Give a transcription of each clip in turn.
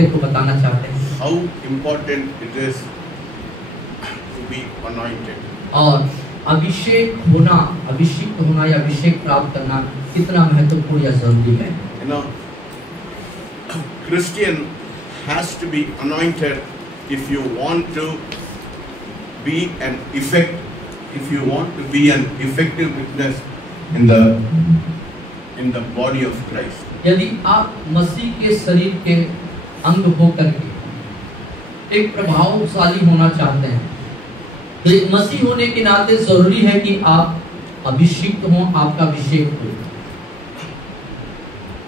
सत्य को बताना चाहते हैं। how important it is to be anointed. और अभिषेक होना, अभिषिक्त होना या अभिषेक प्राप्त करना कितना महत्वपूर्ण या जरूरी है। You know, Christian has to be anointed if you want to be an effect, if you want to be an effective witness in the body of Christ. यदि आप मसीह के शरीर के अंग होकर के एक प्रभावशाली होना चाहते हैं, तो एक मसीह होने के नाते जरूरी है कि आप अभिषिक्त हों, आपका अभिषेक हो।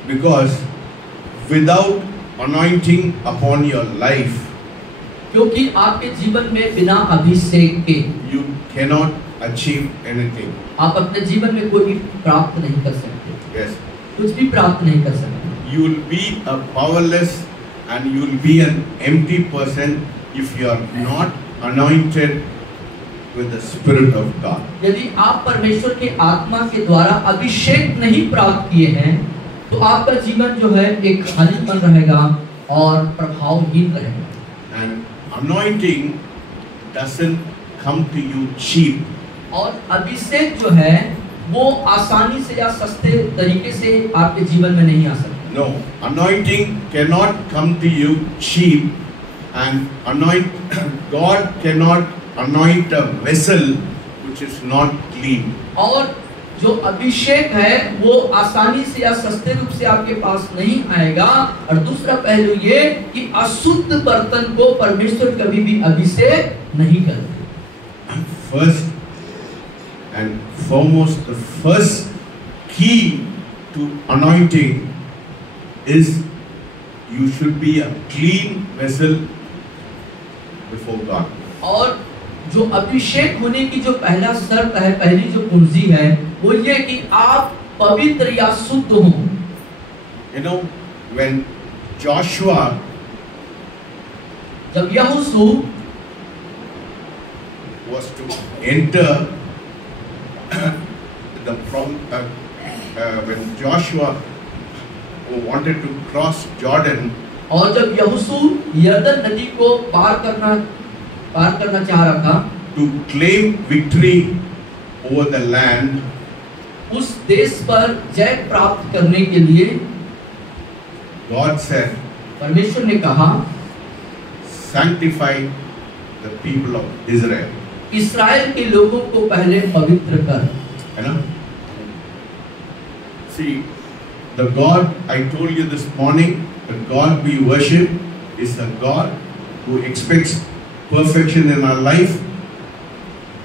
Because without anointing upon your life, क्योंकि आपके जीवन में बिना अभिषेक के you cannot achieve anything. आप अपने जीवन में कोई भी प्राप्त नहीं कर सकते। Yes. कुछ भी प्राप्त नहीं कर सकते। You will be a powerless and you will be an empty person if you are not anointed with the Spirit of God. यदि आप परमेश्वर के आत्मा के द्वारा अभिषेक नहीं प्राप्त किए हैं, तो आपका जीवन जो है एक खालीपन रहेगा और प्रभावहीन रहेगा। And anointing doesn't come to you cheap. और अभिषेक जो है वो आसानी से या सस्ते तरीके से आपके जीवन में नहीं आ सकता। No, anointing cannot come to you cheap, and God cannot anoint a vessel which is not clean. और जो अभिषेक है वो आसानी से या सस्ते रूप से आपके पास नहीं आएगा। और दूसरा पहलू ये कि अशुद्ध बर्तन को परमेश्वर कभी भी अभिषेक नहीं करते। First and foremost, the first key to anointing is you should be a clean vessel before God. और जो अभिषेक होने की जो पहला शर्त है, पहली जो कुंजी है, वो ये कि आप पवित्र या शुद्ध हो। You know, when Joshua, जब यहोशू was to enter when Joshua wanted to cross Jordan, और जब यहोशू यरदन नदी को पार करना चाह रहा था, to claim victory over the land, उस देश पर जय प्राप्त करने के लिए God said, परमेश्वर ने कहा, sanctify the people of Israel. इस्राएल के लोगों को पहले पवित्र कर। You know? See, the God I told you this morning, the God we worship is a God who expects perfection in our life.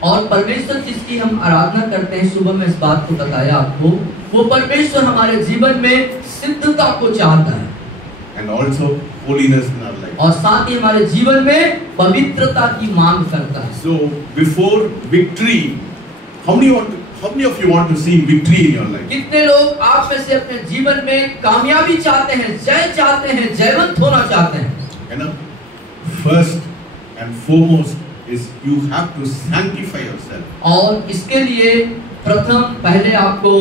और परमेश्वर जिसकी हम आराधना करते हैं, सुबह में इस बात को बताया आपको, वो परमेश्वर हमारे जीवन में सिद्धता को चाहता है। And also holiness in our life. और साथ ही हमारे जीवन में पवित्रता की मांग करता है। So before victory, how many of you want to see victory in your life? कितने लोग आप में से अपने जीवन में कामयाबी चाहते हैं, जय चाहते हैं, जयवंत होना चाहते हैं? You know, first and foremost is you have to sanctify yourself. और इसके लिए प्रथम पहले आपको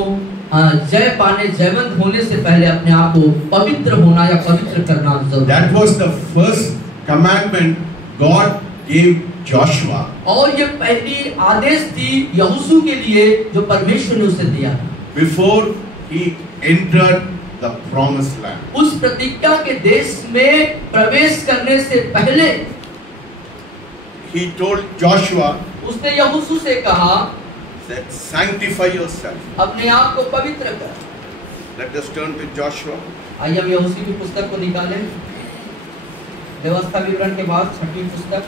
जय पाने, जयवंत होने से पहले अपने आप को पवित्र होना या पवित्र करना जरूरी है। That was the first commandment God gave Joshua. और ये पहली आदेश थी यहोशू के लिए जो परमेश्वर ने उसे दिया Before he entered the promised land. उस प्रतिज्ञा के देश में प्रवेश करने से पहले He told Joshua उसने यहोशू से कहा, that sanctify yourself. अपने आप को पवित्र कर। Let us turn to Joshua. आइए हम यहोशू की पुस्तक को निकालें, व्यवस्था विवरण के बाद 6वीं पुस्तक।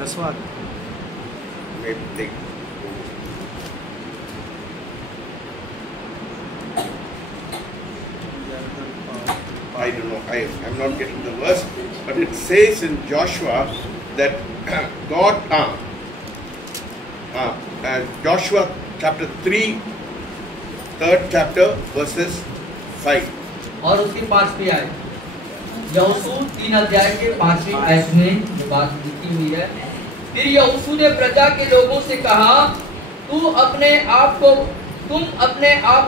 दसवां I don't know, I'm not getting the verse, but it says in Joshua that God Joshua chapter 3, 3rd chapter, verses 5. और उसकी 5वीं आयत, यहोशू 3 अध्याय के 5वीं आयत में ये बात लिखी हुई है। फिर यहोशू ने प्रजा के लोगों से कहा, तुम अपने आप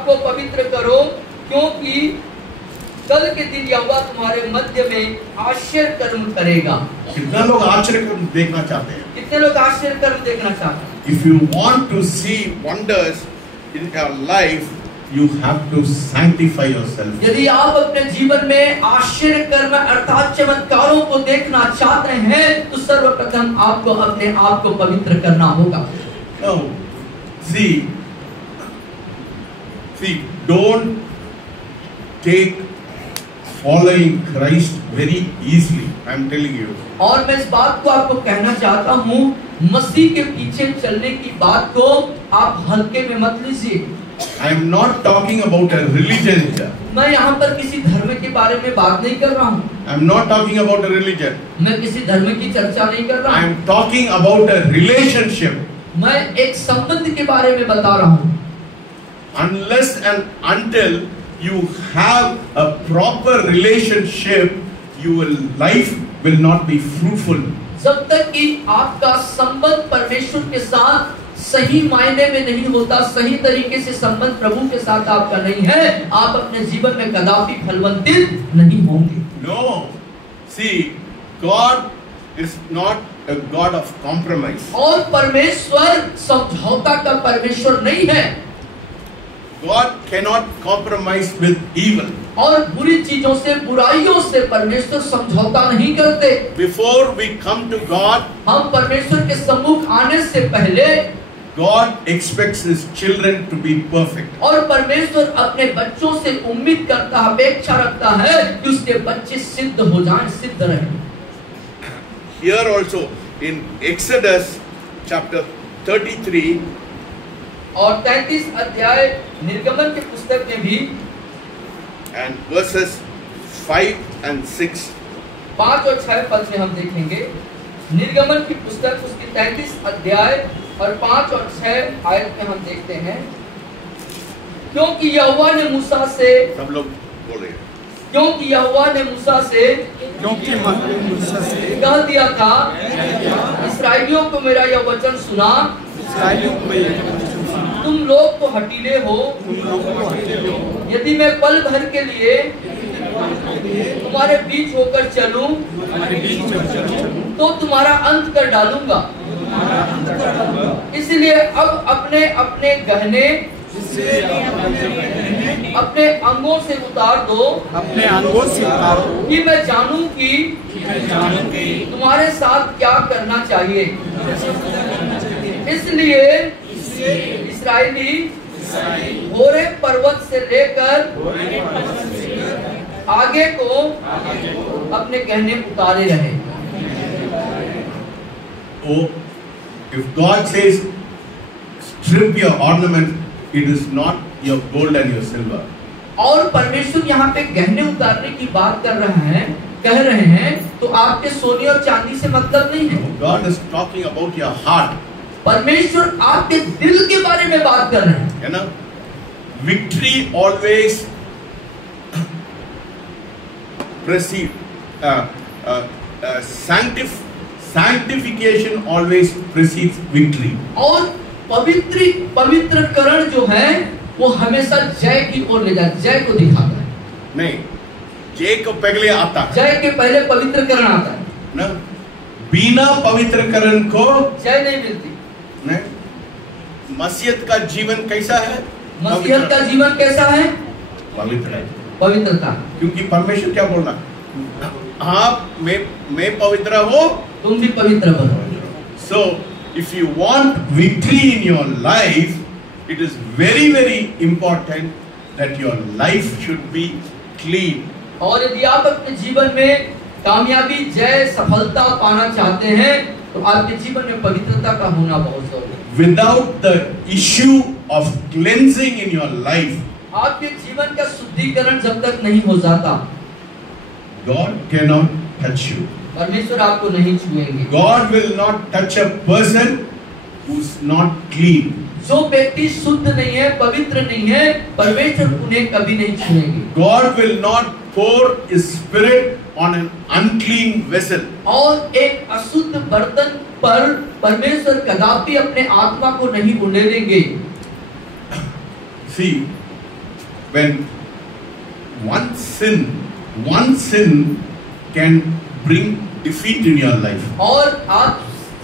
को पवित्र करो, क्योंकि कल के दिन यहोवा तुम्हारे मध्य में आश्चर्य कर्म करेगा। कितना लोग आश्चर्य कर्म देखना चाहते हैं? कितने लोग आश्चर्य कर्म देखना चाहते हैं? If you want to see wonders in your life, you have to sanctify yourself. यदि आप अपने जीवन में आश्चर्य कर्म अर्थात चमत्कारों को देखना चाहते हैं, तो सर्वप्रथम आपको अपने आप को पवित्र करना होगा। Now, see, don't take following Christ very easily. I am telling you. और मैं इस बात को आपको कहना चाहता हूँ, मसीह के पीछे चलने की बात को आप हल्के में मत लीजिए। I am not talking about a religion here. मैं यहाँ पर किसी धर्म के बारे में बात नहीं कर रहा हूँ। I am not talking about a religion. मैं किसी धर्म की चर्चा नहीं कर रहा I हूँ। am talking about a relationship. मैं एक संबंध के बारे में बता रहा हूँ। Unless and until you have a proper relationship, your life will not be fruitful. जब तक कि आपका संबंध परमेश्वर के साथ सही मायने में नहीं होता, सही तरीके से संबंध प्रभु के साथ आपका नहीं है, आप अपने जीवन में कदापि फलवंतित नहीं होंगे। No. See, God is not a God of compromise. और परमेश्वर समझौता का परमेश्वर नहीं है। God cannot compromise with evil. और बुरी चीजों से, बुराइयों से परमेश्वर समझौता नहीं करते। Before we come to God, हम परमेश्वर के सम्मुख आने से पहले God expects His children to be perfect. और परमेश्वर अपने बच्चों से उम्मीद करता है, अपेक्षा रखता है कि उसके बच्चे सिद्ध हो जाएं, सिद्ध रहें। Here also in Exodus chapter 33 और 33 अध्याय निर्गमन के पुस्तक में भी and verses 5 and 6. 5 और 6 पद में हम देखेंगे। निर्गमन की पुस्तक उसकी 33 अध्याय और 5 और 6 आयत में हम देखते हैं, क्योंकि यहोवा ने मूसा से, सब लोग बोले, क्योंकि यहोवा ने मूसा से कह दिया था, इस्राएलियों को मेरा यह वचन सुना, तुम लोग तो हठीले हो, यदि मैं पल भर के लिए तुम्हारे बीच होकर चलूं, तो तुम्हारा अंत कर डालूंगा। इसलिए अब अपने अपने गहने अपने अंगों से उतार दो, कि मैं जानूं कि तुम्हारे साथ क्या करना चाहिए। इसलिए इस्राएली होरे पर्वत से लेकर आगे को अपने गहने उतारे रहे। Oh, if God says strip your ornament, it is not your gold and your silver. और परमेश्वर यहाँ पे गहने उतारने की बात कर कह रहे हैं, तो आपके सोने और चांदी से मतलब नहीं है। God is talking about your heart. परमेश्वर आपके दिल के बारे में बात कर रहे हैं। You know, victory always precedes sanctification always precedes victory. और पवित्रकरण जो है वो हमेशा जय की ओर ले जाता है, जय को दिखाता है। नहीं, जय को पहले आता है। जय के पहले पवित्रकरण आता है ना, बिना पवित्रकरण को जय नहीं मिलती। नहीं, मसीहत का जीवन कैसा है? मसीहत का जीवन कैसा है? पवित्र है। पवित्रता। क्योंकि परमेश्वर क्या बोल रहा, आप मैं पवित्र हो, तुम भी पवित्र बनो। So if you want victory in your life, it is very very important that your life should be clean. और यदि आप अपने जीवन में कामयाबी, जय, सफलता पाना चाहते हैं, तो आपके जीवन में पवित्रता का होना बहुत जरूरी है। Without the issue of cleansing in your life, आपके जीवन का शुद्धिकरण जब तक नहीं हो जाता, God cannot touch you. परमेश्वर आपको नहीं छुएंगे। God will not touch a person who's not clean, जो व्यक्ति शुद्ध नहीं है, पवित्र नहीं है, परमेश्वर उन्हें कभी नहीं छुएंगे। God will not pour His Spirit on an unclean vessel. और एक अशुद्ध बर्तन पर परमेश्वर कदापि अपने आत्मा को नहीं उड़ने देंगे। See, when one sin can bring defeat in your life. और आप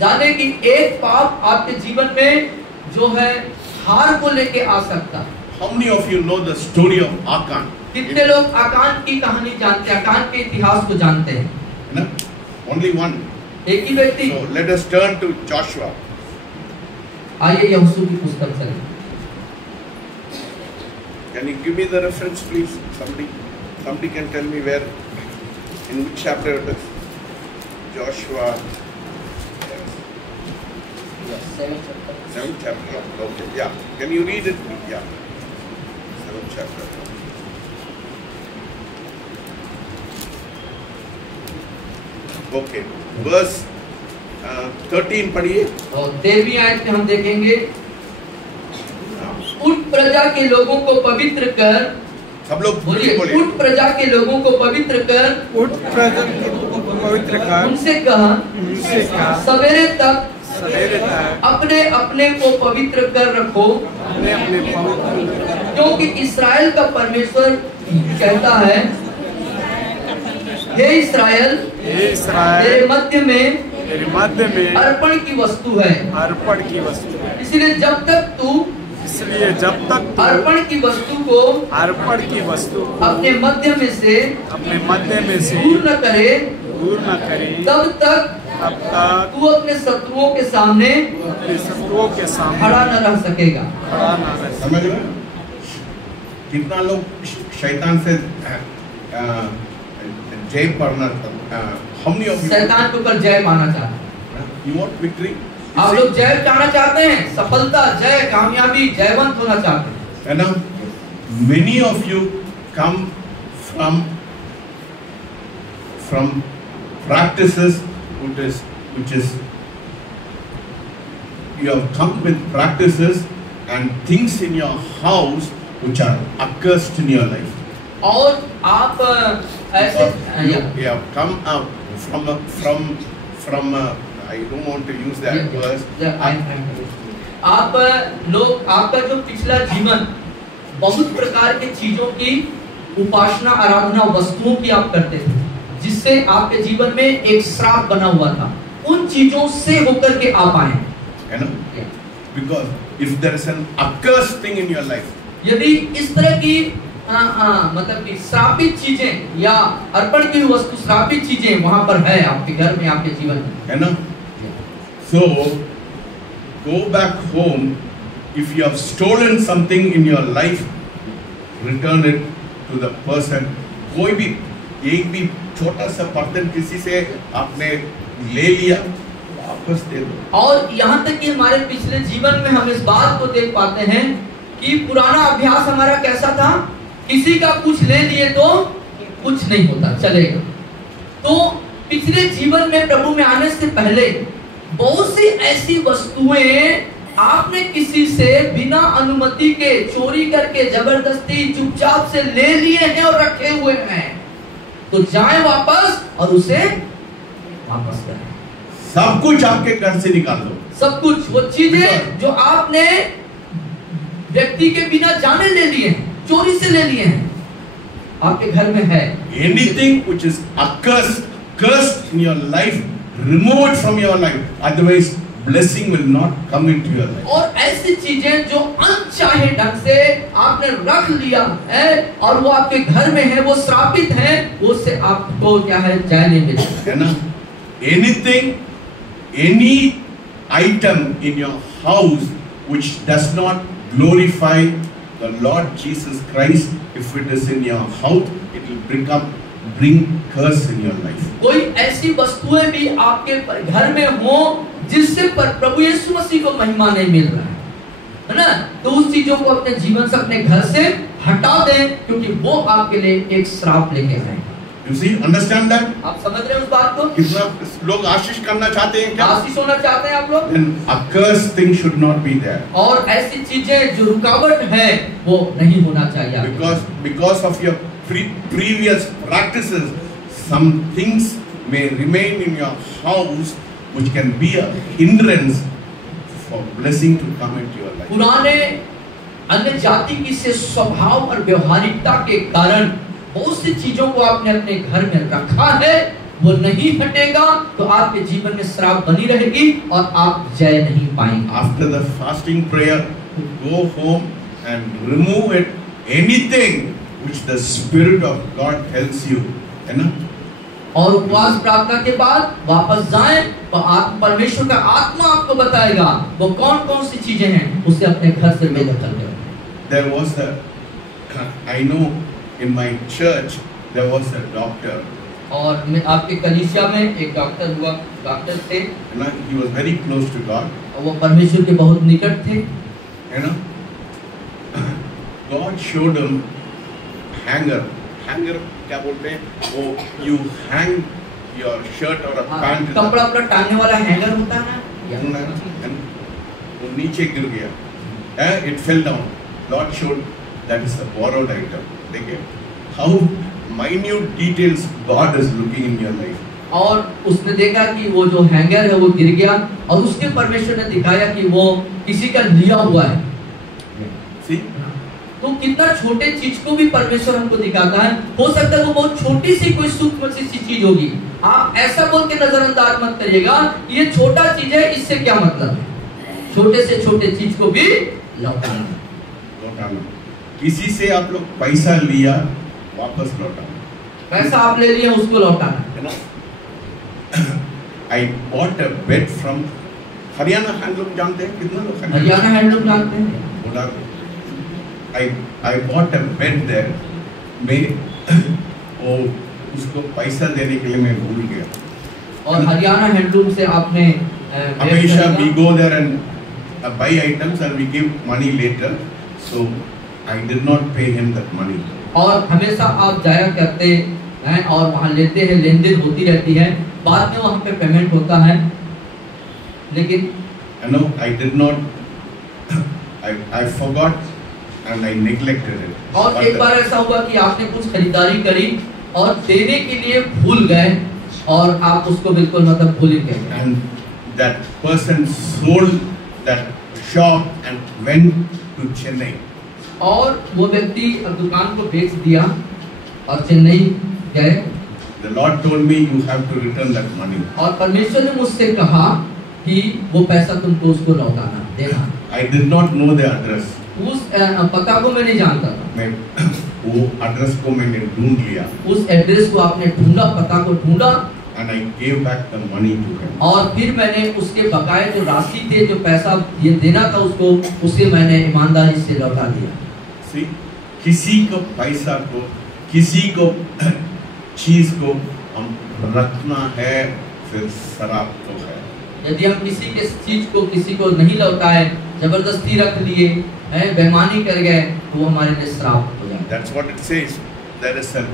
जाने कि एक पाप आपके जीवन में जो है हार को लेके आ सकता है। How many of you know the story of Achan? कितने लोग आकान की कहानी जानते हैं, आकान के इतिहास को जानते हैं? No? Only one. एक ही व्यक्ति। So let us turn to Joshua. आइए यहोशू की पुस्तक चलें। Can you give me the reference, please? Somebody can tell me where, in which chapter it is? Joshua. Seventh chapter. Okay. Yeah. Can you read it? Yeah. Seventh chapter. Okay. Verse 13 पढ़िए। और 13वीं आयत में हम देखेंगे, उठ प्रजा के लोगों को पवित्र कर। सब लोग बोलिए, बोलिए। उठ प्रजा के लोगों को पवित्र कर। उठ प्रजा के लोगों को पवित्र कर। उनसे कहा सवेरे तक अपने अपने को पवित्र कर रखो, क्योंकि इस्राएल का परमेश्वर कहता है, हे इस्राएल तेरे मध्य में अर्पण की वस्तु है। इसलिए जब तक तू अर्पण की वस्तु को अपने मध्य में से दूर न करे, तब तक तू अपने शत्रुओं के सामने खड़ा न रह सकेगा। समझ रहे? कितना लोग शैतान से जय पाना, शैतान के ऊपर जय पाना चाहते हैं। You want victory? आप लोग जय पाना चाहते हैं, सफलता, जय, कामयाबी, जयवंत होना चाहते हैं। And now many of you come from practices which is you have come with practices and things in your house which are accursed in your life. और आप ऐसे you have come out from I don't want to use that word. आप लोग, आपका जो पिछला जीवन बहुत प्रकार के चीजों की उपासना, आराधना, वस्तुओं की आप करते थे, जिससे आपके जीवन में एक श्राप बना हुआ था। उन चीजों से होकर के आप आए हैं। Because if there is an accursed thing in your life, यदि इस तरह की मतलब कि श्रापित चीजें या अर्पण की वस्तु, श्रापित चीजें वहां पर है आपके घर में, आपके जीवन में, है ना? So go back home. If you have stolen something in your life, return it to the person. कोई भी एक भी छोटा सा बर्तन किसी से आपने ले लिया, वापस दे दो। और यहाँ तक कि हमारे पिछले जीवन में हम इस बात को देख पाते हैं कि पुराना अभ्यास हमारा कैसा था, किसी का कुछ ले लिए तो कुछ नहीं होता, चलेगा। तो पिछले जीवन में प्रभु में आने से पहले बहुत सी ऐसी वस्तुएं आपने किसी से बिना अनुमति के, चोरी करके, जबरदस्ती, चुपचाप से ले लिए हैं और रखे हुए हैं, तो जाएं वापस और उसे वापस करें। सब कुछ आपके घर से निकाल दो, सब कुछ, वो चीजें जो आपने व्यक्ति के बिना जाने ले लिए हैं, चोरी से ले लिए हैं, आपके घर में है। Anything which is cursed in your life, remove it from your life. Otherwise, blessing will not come into your life. और ऐसी चीजें जो अनचाहे ढंग से आपने रख लिया है और वो आपके घर में है, वो श्रापित है, उससे आपको क्या है, जय नहीं मिलेगी, है ना? Anything, any item in your house which does not glorify the Lord Jesus Christ, if it is in your house, it will bring curse in your life. कोई ऐसी वस्तुएं भी आपके घर में हो जिससे प्रभु यीशु मसीह को महिमा नहीं मिल रहा है ना? तो उस चीजों को अपने जीवन से, अपने घर से हटा दें, क्योंकि वो आपके लिए एक श्राप लेके आए। You see, understand that? आप समझ रहे हैं उस बात को? कितना लोग आशीष करना चाहते हैं क्या? आशीष होना चाहते हैं आप लोग? Then accursed thing should not be there. और ऐसी चीजें जो रुकावट है वो नहीं होना चाहिए। Because of your previous practices, some things may remain in your house which can be a hindrance for blessing to come into your life. पुराने अन्य जाति की से स्वभाव और व्यवहारिकता के कारण बहुत सी चीजों को आपने अपने घर में रखा है, वो नहीं हटेगा तो आपके जीवन में श्राप बनी रहेगी और आप जय नहीं पाएंगे। After the fasting prayer, go home and remove it, anything which the Spirit of God tells you, है ना? और उपवास प्रार्थना के बाद वापस जाएं तो परमेश्वर का आत्मा आपको बताएगा वो कौन कौन सी चीजें हैं, उसे अपने घर से बेदखल करो। There was I know in my church there was a doctor. और मैं आपके कलीसिया में एक डॉक्टर थे, He was very close to God. और वो परमेश्वर के बहुत निकट थे। You know, God showed him hanger क्या बोलते हैं वो, you hang your shirt or a pant, कपड़ा पर टांगने वाला हैंगर होता है ना, वो नीचे गिर गया, it fell down. Lord showed that is a borrowed item. देखिए how minute details God is looking in your life. और उसने देखा कि वो जो हैंगर है वो गिर गया और उसके परमेश्वर ने दिखाया कि वो किसी का लिया हुआ है। See? तो कितना छोटे चीज को भी परमेश्वर हमको दिखाता है। हो सकता है वो बहुत छोटी सी कोई सूक्ष्म सी चीज होगी, आप ऐसा बोल के नजरअंदाज मत करिएगा ये छोटा चीज है, इससे क्या मतलब है। छोटे से छोटे चीज को भी लौटाना। किसी से आप लोग पैसा लिया वापस लौटाना, पैसा आप ले लिया उसको लौटाना। I bought a bed from Haryana handloom, जानते हैं कितना लोग हरियाणा हैंडलूम जानते हैं? I bought a bed there. मैं उसको पैसा देने के लिए मैं भूल गया। और हरियाणा हैंडलूम से आपने हमेशा we go there and buy items and we give money later, so I did not pay him that money. और हमेशा आप जाया करते हैं और वहाँ लेते हैं, लेन देन होती रहती है, बाद में वहाँ पे पेमेंट होता है, लेकिन no, I did not, I forgot and I neglected it. और एक बार ऐसा हुआ कि आपने कुछ खरीदारी करी और देने के लिए भूल गए और आप उसको बिल्कुल मतलब भूल गए। And that person sold that shop and went to Chennai. और वो व्यक्ति दुकान को बेच दिया और चेन्नई गए। The Lord told me you have to return that money. और परमेश्वर ने मुझसे कहा कि वो पैसा तुमको उसको लौटाना देना। I did not know the address. उस पता को मैं नहीं जानता था। मैं वो एड्रेस को मैंने ढूंढ लिया। उस एड्रेस को आपने ढूंढा, पता को ढूंढा। And I gave back the money to him. और फिर मैंने उसके बकाये जो राशि थे, जो पैसा ये देना था उसको, उसे मैंने ईमानदारी से लौटा दिया। See, किसी को पैसा को, किसी को चीज को हम रखना है, फिर शराब तो है। यदि हम किसी के चीज को किसी को नहीं लौटाए, जबरदस्ती रख लिए, बेईमानी कर गए, तो वो हमारे लिए श्राप हो जाए। That's what it says. There is an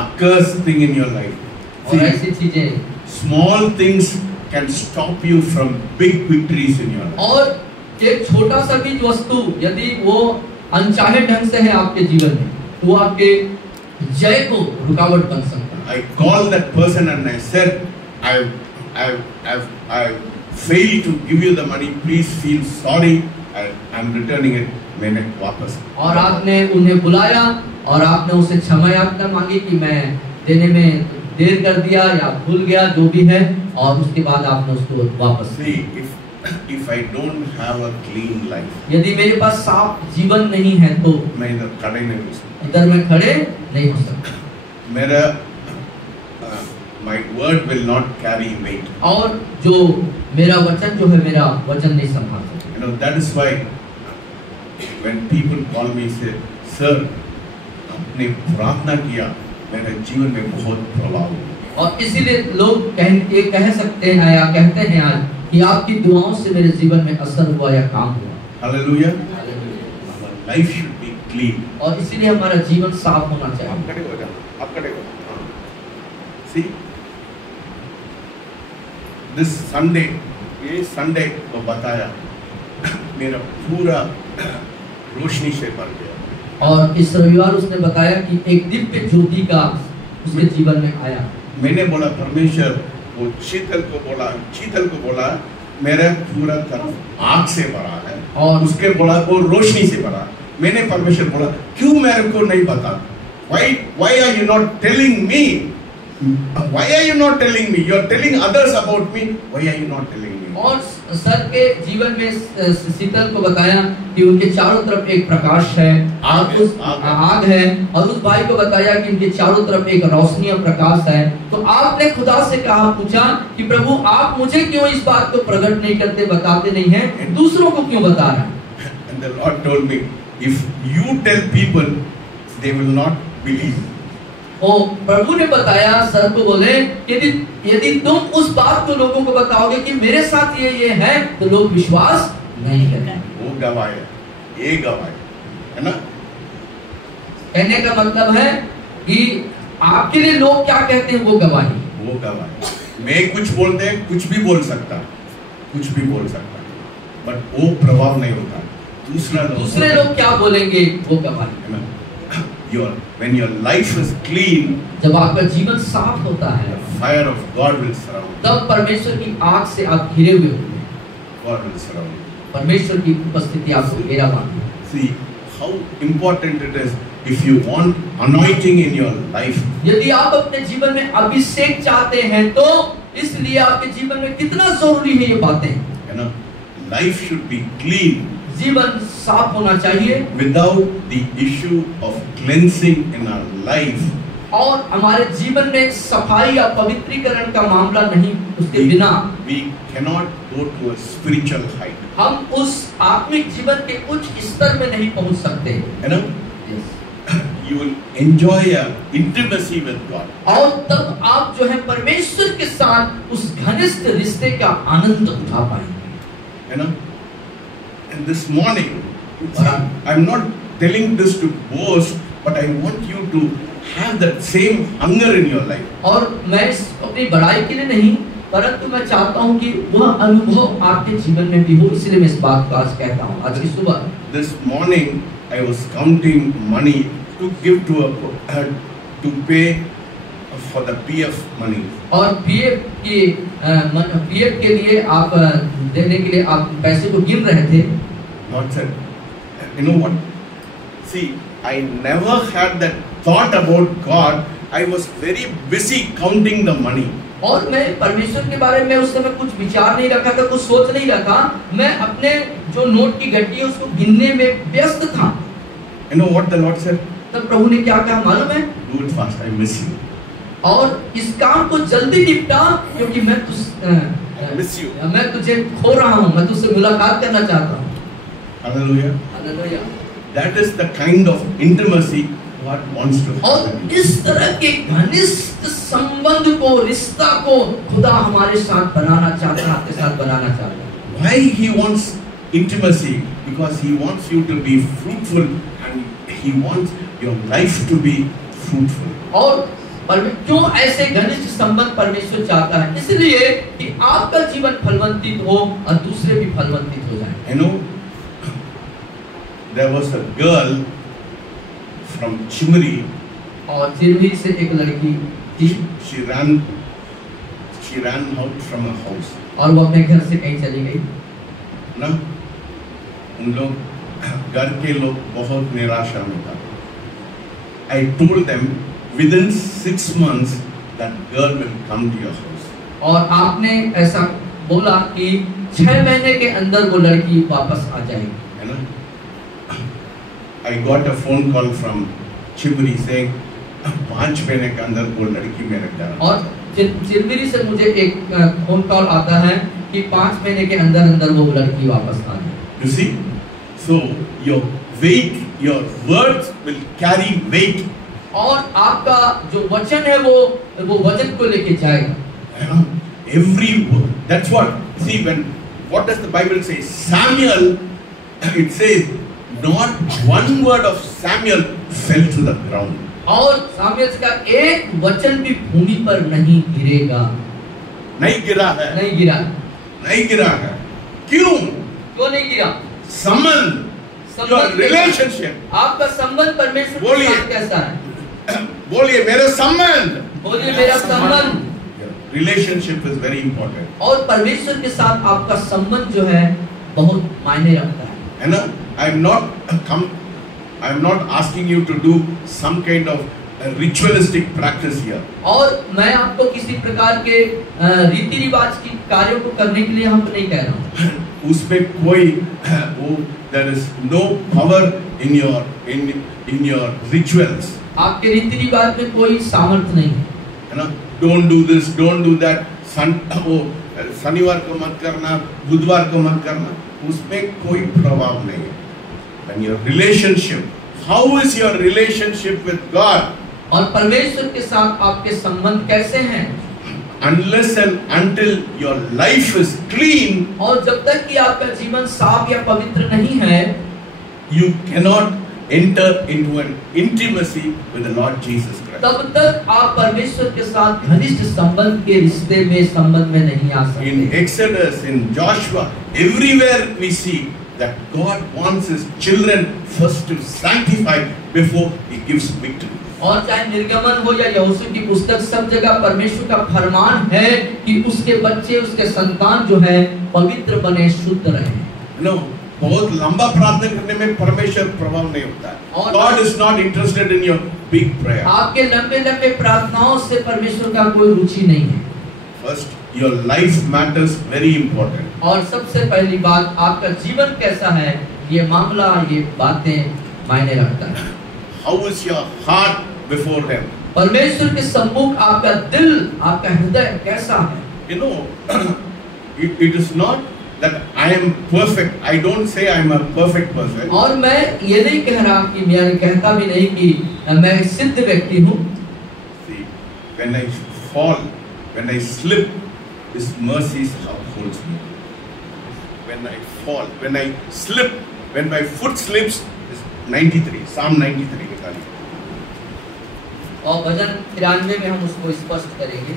accursed thing in your life. और ऐसी चीजें, small things can stop you from big victories in your life. और एक छोटा सा भी वस्तु यदि वो अनचाहे ढंग से है आपके जीवन में, तो वो आपके जय को रुकावट बन सकता है। I called that person and I said, I failed to give you the money. Please feel sorry. I'm returning it. मैंने वापस। और आपने उन्हें बुलाया और आपने उसे क्षमा याचना मांगी कि मैं देने में देर कर दिया या भूल गया, जो भी है, और उसके बाद आपने उसको वापस। See, if I don't have a clean life, यदि मेरे पास साफ जीवन नहीं है तो मैं इधर खड़े नहीं हो सकता। इधर मैं खड़े नहीं हो सकता। मेरा my word will not carry weight. और जो मेरा वचन जो है, मेरा वचन नहीं संभाल सकता। You know, that is why when people call me say, sir, आपने प्रार्थना किया, मेरे जीवन में बहुत प्रभाव हुआ। और इसीलिए लोग कह सकते हैं या कहते हैं आज कि आपकी दुआओं से मेरे जीवन में असर हुआ या काम हुआ। Hallelujah. Our life should be clean. और इसीलिए हमारा जीवन साफ होना चाहिए। आप खड़े हो जाओ, आप खड़े हो। See, this Sunday, ये संडे को बताया मेरा पूरा रोशनी से भर गया। और इस रविवार उसने बताया कि एक दिव्य ज्योति का उसके जीवन में आया। मैंने बोला परमेश्वर, वो शीतल को बोला मेरा पूरा तरफ आग से भरा है, और उसके बोला वो रोशनी से भरा। मैंने परमेश्वर बोला क्यों मेरे को नहीं बता? Why are you not telling me? Why are you not telling me? You are telling others about me. Why are you not telling me? और सर के जीवन में शीतल को बताया कि उनके चारों तरफ एक प्रकाश है, आग है, और उस भाई को बताया कि उनके चारों तरफ एक रोशनी और प्रकाश है। तो आपने खुदा से कहा, पूछा कि प्रभु आप मुझे क्यों इस बात को प्रकट नहीं करते, बताते नहीं हैं, दूसरों को क्यों बता रहे हैं? And the Lord told me, if you tell people, they will not believe. ओ प्रभु ने बताया, सर को बोले यदि तुम उस बात को लोगों को बताओगे कि मेरे साथ ये है, तो लोग विश्वास नहीं करेंगे। वो गवाह, ये गवाह है ना। कहने का मतलब है कि आपके लिए लोग क्या कहते हैं वो गवाही। वो गवाह, मैं कुछ बोलते हैं, कुछ भी बोल सकता, बट वो प्रभाव नहीं होता। दूसरे लोग क्या बोलेंगे वो गवाही है ना। When your life is clean, जब आपका जीवन साफ होता है, the fire of God will surround. तब परमेश्वर की आग से आप घिरे हुए होंगे। God will surround. परमेश्वर की उपस्थिति आपको घेरा बांधे। See how important it is if you want anointing in your life. यदि आप अपने जीवन में अभिषेक चाहते हैं, तो इसलिए आपके जीवन में कितना जरूरी है ये बातें। है ना, life should be clean. जीवन साफ होना चाहिए। Without the issue of cleansing in our life, और हमारे जीवन में सफाई या पवित्रीकरण का मामला नहीं, उसके बिना we cannot go to a spiritual height. हम उस आत्मिक जीवन के उच्च स्तर में नहीं पहुंच सकते। है ना? You will enjoy a intimacy with God. और तब आप जो है परमेश्वर के साथ उस घनिष्ठ रिश्ते का आनंद उठा पाएंगे। है ना? And this morning, I'm not telling this to boast, but I want you to have that same hunger in your life. और मैं अपनी बड़ाई के लिए नहीं, परंतु मैं चाहता हूँ कि वह अनुभव आपके जीवन में भी हो, इसलिए मैं इस बात को आज कहता हूँ। आज की सुबह This morning I was counting money to give to pay for the PF money. और PF के लिए आप देने के लिए आप पैसे को गिन रहे थे। Lord said, you know what? See, I never had that thought about God. I was very busy counting the money. और मैं परमेश्वर के बारे में उस समय कुछ विचार नहीं रखा था, कुछ सोच नहीं रखा। मैं अपने जो नोट की गड्डी है उसको गिनने में व्यस्त था। You know what the Lord said? तब प्रभु ने क्या कहा मालूम है? Do it fast. I miss you. और इस काम को जल्दी निपटा, क्योंकि मैं मैं तुझे खो रहा हूँ, मैं तुझसे मुलाकात करना चाहता हूँ। Hallelujah. Hallelujah. That is the kind of intimacy God wants to have. और इस तरह के घनिष्ठ संबंध को, रिश्ता को खुदा हमारे साथ बनाना चाहता है, आपके साथ बनाना चाहता है। Why He wants intimacy? Because He wants you to be fruitful and He wants your life to be fruitful. और क्यों ऐसे घनिष्ठ संबंध परमेश्वर चाहता है? इसलिए कि आपका जीवन फलवंतित हो और दूसरे भी फलवंतित हो जाएं। You know, there was a girl from Chimri. और चिरवी से एक लड़की थी। She ran out from a house. और वो अपने घर से कहीं चली गई। ना, उन लोग घर के लोग बहुत निराशा में था। I told them within 6 months that girl will come to your house. और आपने ऐसा बोला कि 6 महीने के अंदर वो लड़की वापस आ जाएगी। है ना? I got a phone call from Chibri saying 5 महीने के अंदर वो लड़की मेरे घर। और चिरविरी से मुझे एक फोन कॉल आता है कि 5 महीने के अंदर अंदर वो लड़की वापस आ जाए। You see, so your weight, your words will carry weight. और आपका जो वचन है वो वचन को लेके जाएगा। Every word. That's what. See, what does the Bible say? Samuel, it says, not one word of Samuel fell to the ground. और सामवेद का एक वचन भी भूमि पर नहीं गिरेगा। नहीं गिरा है, नहीं गिरा। नहीं गिरा है। क्यों? क्यों नहीं गिरा? संबंध, रिलेशनशिप, आपका संबंध परमेश्वर के साथ कैसा है? बोलिए मेरा संबंध, बोलिए मेरा संबंध। Relationship is very important. और परमेश्वर के साथ आपका संबंध जो है बहुत मायने रखता है ना? I am not asking you to do some kind of a ritualistic practice here. और मैं आपको किसी प्रकार के रीति रिवाज की कार्यों को करने के लिए हम नहीं कह रहा हूँ। उसमें कोई वो there is no power in your rituals. आपके रीति रिवाज में कोई सामर्थ्य नहीं है ना? Don't do this, don't do that. शनिवार को मत करना, बुधवार को मत करना, उसमें कोई प्रभाव नहीं है। And your relationship, how is your relationship with God? और परमेश्वर के साथ आपके संबंध कैसे हैं? Unless and until your life is clean, और जब तक कि आपका जीवन साफ या पवित्र नहीं है, you cannot enter into an intimacy with the Lord Jesus Christ. तब तक आप परमेश्वर के साथ घनिष्ठ संबंध के रिश्ते में संबंध में नहीं आ सकते। In Exodus, in Joshua, everywhere we see that God wants His children first to sanctify before He gives victory. और चाहे निर्गमन हो या यहोशू की पुस्तक, सब जगह परमेश्वर का फरमान है कि उसके बच्चे, उसके संतान जो है पवित्र बने, शुद्ध रहे। No, बहुत लंबा प्रार्थना करने में परमेश्वर प्रभाव नहीं होता है। God is not interested in your big prayer. आपके लंबे-लंबे प्रार्थनाओं से परमेश्वर का कोई रुचि नहीं है। First, your life matters very important. और सबसे पहली बात, आपका जीवन कैसा है, ये मामला, ये बातें मायने रखता है। How is your heart before Him? परमेश्वर के सम्मुख आपका दिल, आपका हृदय कैसा है? You know, it is not that I am perfect. I don't say I am a perfect person. और मैं ये नहीं कह रहा कि मैं कहता भी नहीं कि मैं सिद्ध व्यक्ति हूँ। See, when I fall, when I slip, His mercies upholds me. When I fall, when I slip, when my foot slips, is 93, Psalm 93 निकालिए। और भजन 93 में हम उसको स्पष्ट करेंगे।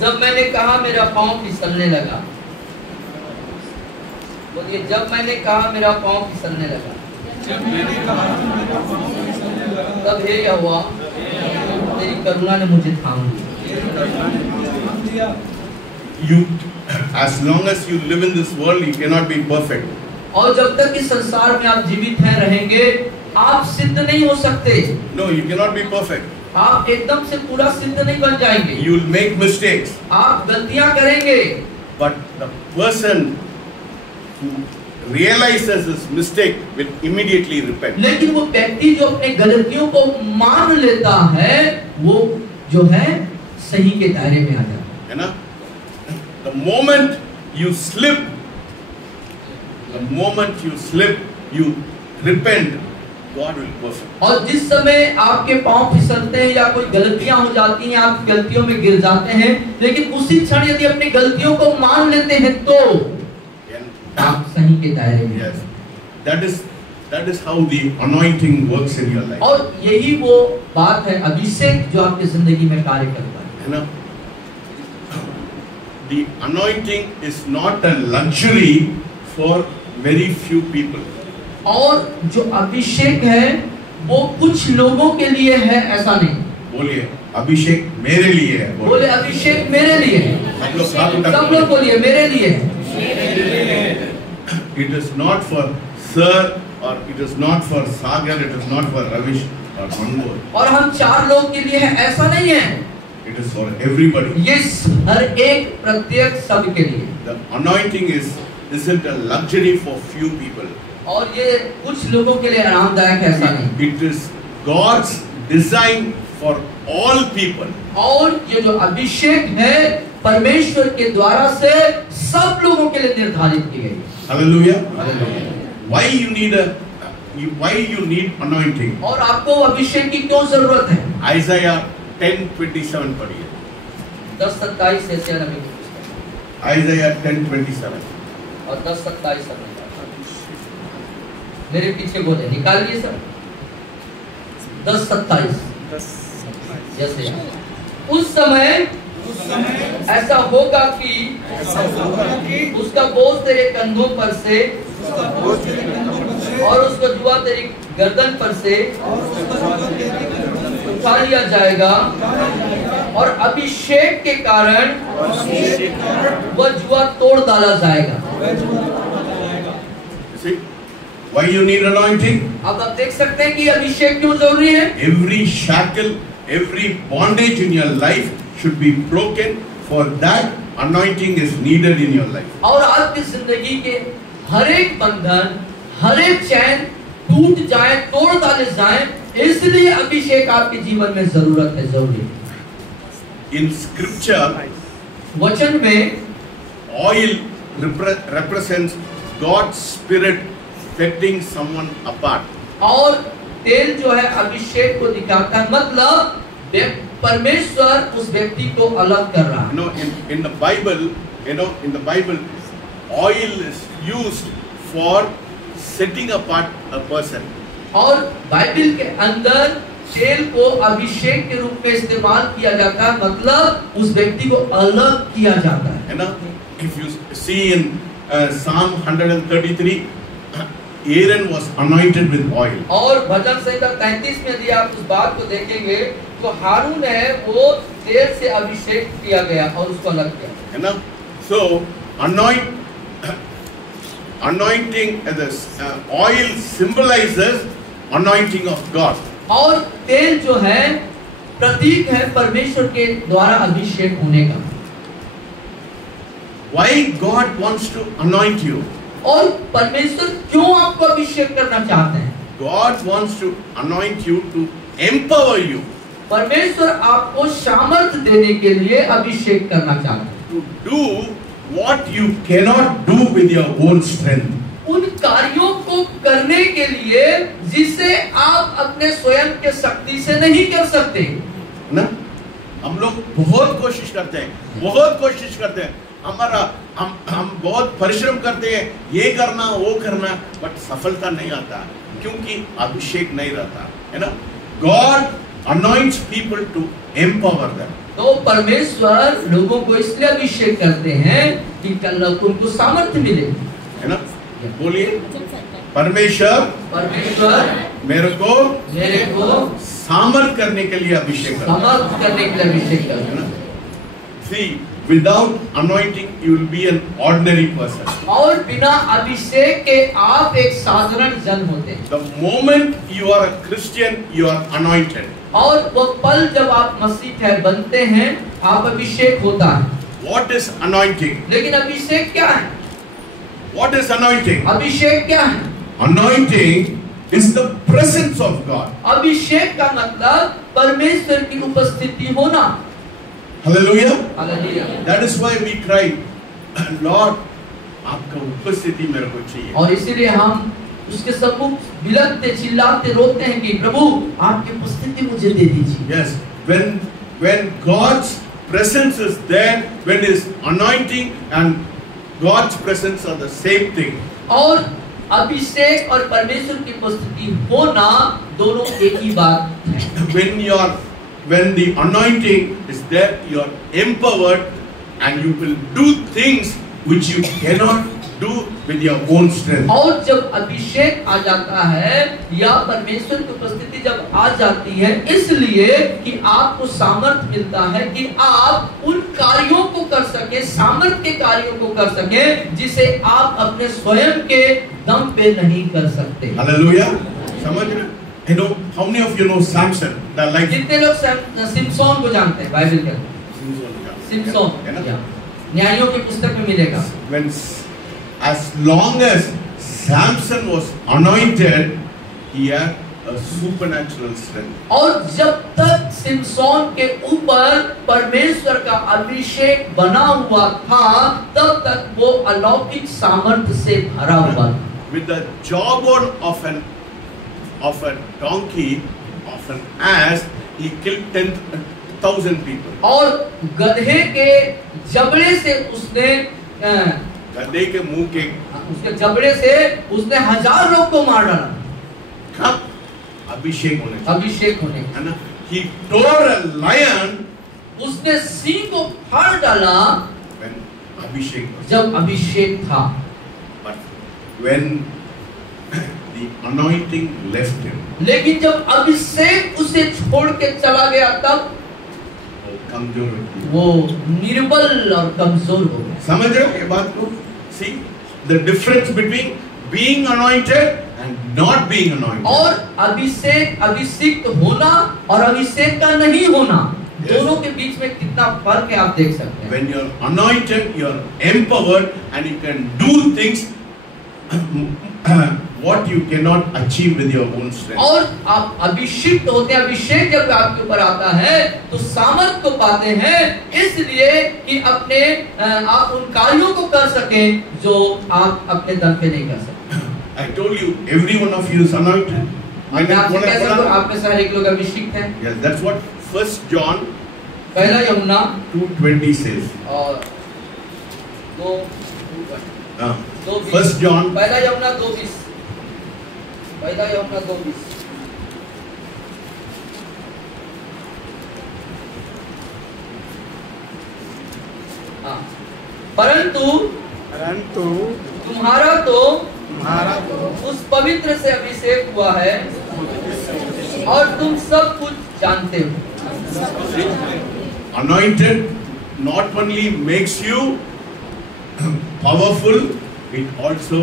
जब मैंने कहा मेरा पाँव फिसलने लगा, बोलिए जब मैंने कहा मेरा पाँव फिसलने लगा, तब हे यहोवा तेरी करुणा ने मुझे थाम लिया। As long as you live in this world, you cannot be perfect. और जब तक इस संसार में आप जीवित हैं रहेंगे, आप सिद्ध नहीं हो सकते। No, you cannot be perfect. आप एकदम से पूरा सिद्ध नहीं बन जाएंगे। You will make mistakes. आप गलतियां करेंगे। But the person who realizes his mistake will immediately repent. लेकिन वो व्यक्ति जो अपने गलतियों को मान लेता है, वो जो है सही के दायरे में आ जाता है ना? The moment you slip, you repent, God will perfect. और जिस समय आपके पांव फिसलते हैं या कोई गलतियां हो जाती हैं, आप गलतियों में गिर जाते हैं, लेकिन उसी क्षण यदि अपनी गलतियों को मान लेते हैं तो आप सही के दायरे में। Yes, that is how the anointing works in your life. और यही वो बात है, अभिषेक जो आपकी जिंदगी में कार्य करता है ना? The anointing is not a luxury for very few people. और जो अभिषेक है वो कुछ लोगों के लिए है, ऐसा नहीं। बोलिए अभिषेक मेरे लिए है। बोले अभिषेक मेरे लिए है। सब लोग हाथ उठा सब लोग बोलिए मेरे लिए है। It is not for Sir or it is not for Sagar, it is not for Ravish or Manmohan. और हम 4 लोग के लिए है ऐसा नहीं है। It is for everybody. ये हर एक प्रत्येक सब के लिए। The anointing isn't a luxury for few people. और ये कुछ लोगों के लिए आरामदायक है ऐसा नहीं। It is God's design for all people. और ये जो अभिषेक है परमेश्वर के द्वारा से सब लोगों के लिए निर्धारित की गई। Hallelujah. Why you need anointing? और आपको अभिषेक की क्यों जरूरत है? Isaiah 10:27 पढ़िए। 10:27 से नबी Isaiah 10:27 और 10:27 मेरे पीछे बोले निकालिए सर। 10:27 जैसे उस समय ऐसा होगा कि उसका बोझ तेरे कंधों पर से और उसका जुआ तेरी गर्दन पर से उठा लिया जाएगा और अभिषेक के कारण वह जुआ तोड़ डाला जाएगा। See, why you need anointing? अब आप देख सकते हैं कि अभिषेक क्यों जरूरी है। Every shackle, every bondage in your life should be broken. For that, anointing is needed in your life. और आपकी जिंदगी के हर एक बंधन, हर एक चैन टूट जाए, तोड़ डाले जाए, इसलिए अभिषेक आपके जीवन में जरूरत है, जरूरी। In scripture, वचन में oil represents God's spirit setting someone apart. और तेल जो है अभिषेक को दिखाता है, मतलब परमेश्वर उस व्यक्ति को अलग कर रहा है। In the Bible, oil is used for setting apart a person. और बाइबल के अंदर तेल को अभिषेक के रूप में इस्तेमाल किया जाता है, मतलब उस व्यक्ति को अलग किया जाता है। If you see in Psalm 133, Aaron was anointed with oil. और भजन संहिता 33 में यदि आप उस बात को देखेंगे तो हारून है वो तेल से अभिषेक किया गया और उसको अलग किया। So anointing as oil symbolizes anointing of God. और तेल जो है प्रतीक है परमेश्वर के द्वारा अभिषेक होने का। Why God wants to anoint you? और परमेश्वर क्यों आपको अभिषेक करना चाहते हैं? God wants to anoint you to empower you. परमेश्वर आपको सामर्थ्य देने के लिए अभिषेक करना चाहते हैं। To do what you cannot do with your own strength. उन कार्यों को करने के लिए जिसे आप अपने स्वयं के शक्ति से नहीं कर सकते। ना? हम लोग बहुत कोशिश करते हैं, हम बहुत परिश्रम करते हैं, ये करना वो करना, बट सफलता नहीं आता क्योंकि अभिषेक नहीं रहता है ना। God anoints people to empower them. तो परमेश्वर लोगों को इसलिए अभिषेक करते हैं कि कल उनको सामर्थ्य मिले, है ना। बोलिए परमेश्वर मेरे को सामर्थ करने के लिए अभिषेक करते हैं। See, without anointing you will be an ordinary person. और बिना अभिषेक के आप एक साधारण जन होते हैं। The moment you are a Christian, you are anointed. और वो पल जब आप मसीह बनते हैं आप अभिषेक होता है। What is anointing? लेकिन अभिषेक क्या है? What is anointing? अभिषेक क्या है? Anointing is the presence of God. अभिषेक का मतलब परमेश्वर की उपस्थिति होना। Hallelujah. Hallelujah. That is why we cry, Lord, आपका उपस्थिति मेरे को चाहिए। और इसीलिए हम उसके सम्मुख बिलखते, चिल्लाते, रोते हैं कि प्रभु आपकी उपस्थिति मुझे दे दीजिए। Yes, when God's presence is there, when His anointing and God's presence are the same thing. और अभिषेक और परमेश्वर की उपस्थिति होना दोनों एक ही बात है। When the anointing is there, you are empowered and you will do things which you cannot do with your own strength. और जब अभिषेक आ जाता है या परमेश्वर की उपस्थिति जब आ जाती है, इसलिए कि आपको सामर्थ मिलता है कि आप उन कार्यों को कर सके, सामर्थ के कार्यों को कर सके जिसे आप अपने स्वयं के दम पे नहीं कर सकते। Hallelujah. समझ रहे? You know, how many of you know Samson? The like कितने लोग सिमसोन को जानते हैं? बाइबल के सिमसोन न्यायों की पुस्तक में मिलेगा। When as long as Samson was anointed, he had a supernatural strength. और जब तक सिमसोन के ऊपर परमेश्वर का अभिषेक बना हुआ था, तब तक वो अलौकिक सामर्थ्य से भरा हुआ था। With the jawbone of a donkey, of an ass, he killed 10,000 people. और गधे के जबड़े से उसने गधे के मुंह के उसके जबड़े से उसने 1000 लोग को मार डाला। कब? अभिषेक होने है ना? He tore a lion. उसने सिंह को फाड़ डाला when अभिषेक was. जब अभिषेक था। But when the anointing left him, लेकिन जब अभिषेक उसे छोड़ के चला गया, तब वो कमजोर हो गया। वो निर्बल और कमजोर हो गया। समझ रहे हो ये बात को? See the difference between being anointed and not being anointed. और अभिषिक्त होना और अभिषेक का नहीं होना, दोनों के बीच में कितना फर्क है आप देख सकते हैं। When you're anointed, you're empowered and you can do things what you cannot achieve with your own strength. और आप अभिषिक्त होते हैं, अभिषेक जब आपके ऊपर आता है तो सामर्थ को पाते हैं, इसलिए कि अपने आप उन कार्यों को कर सकें जो आप अपने दम पे नहीं कर सकते। I told you, every one of you is anointed. मैं आपसे कह सकता हूं, आप में से हर एक लोग अभिषिक्त हैं। Yes, that's what 1 John 1 यूहन्ना 2:20 says. और 1 John 1 यूहन्ना 2:20 1 यूहन्ना 2:20 परंतु तुम्हारा तो उस पवित्र से अभिषेक हुआ है और तुम सब कुछ जानते हो। Anointed not only makes you powerful, it also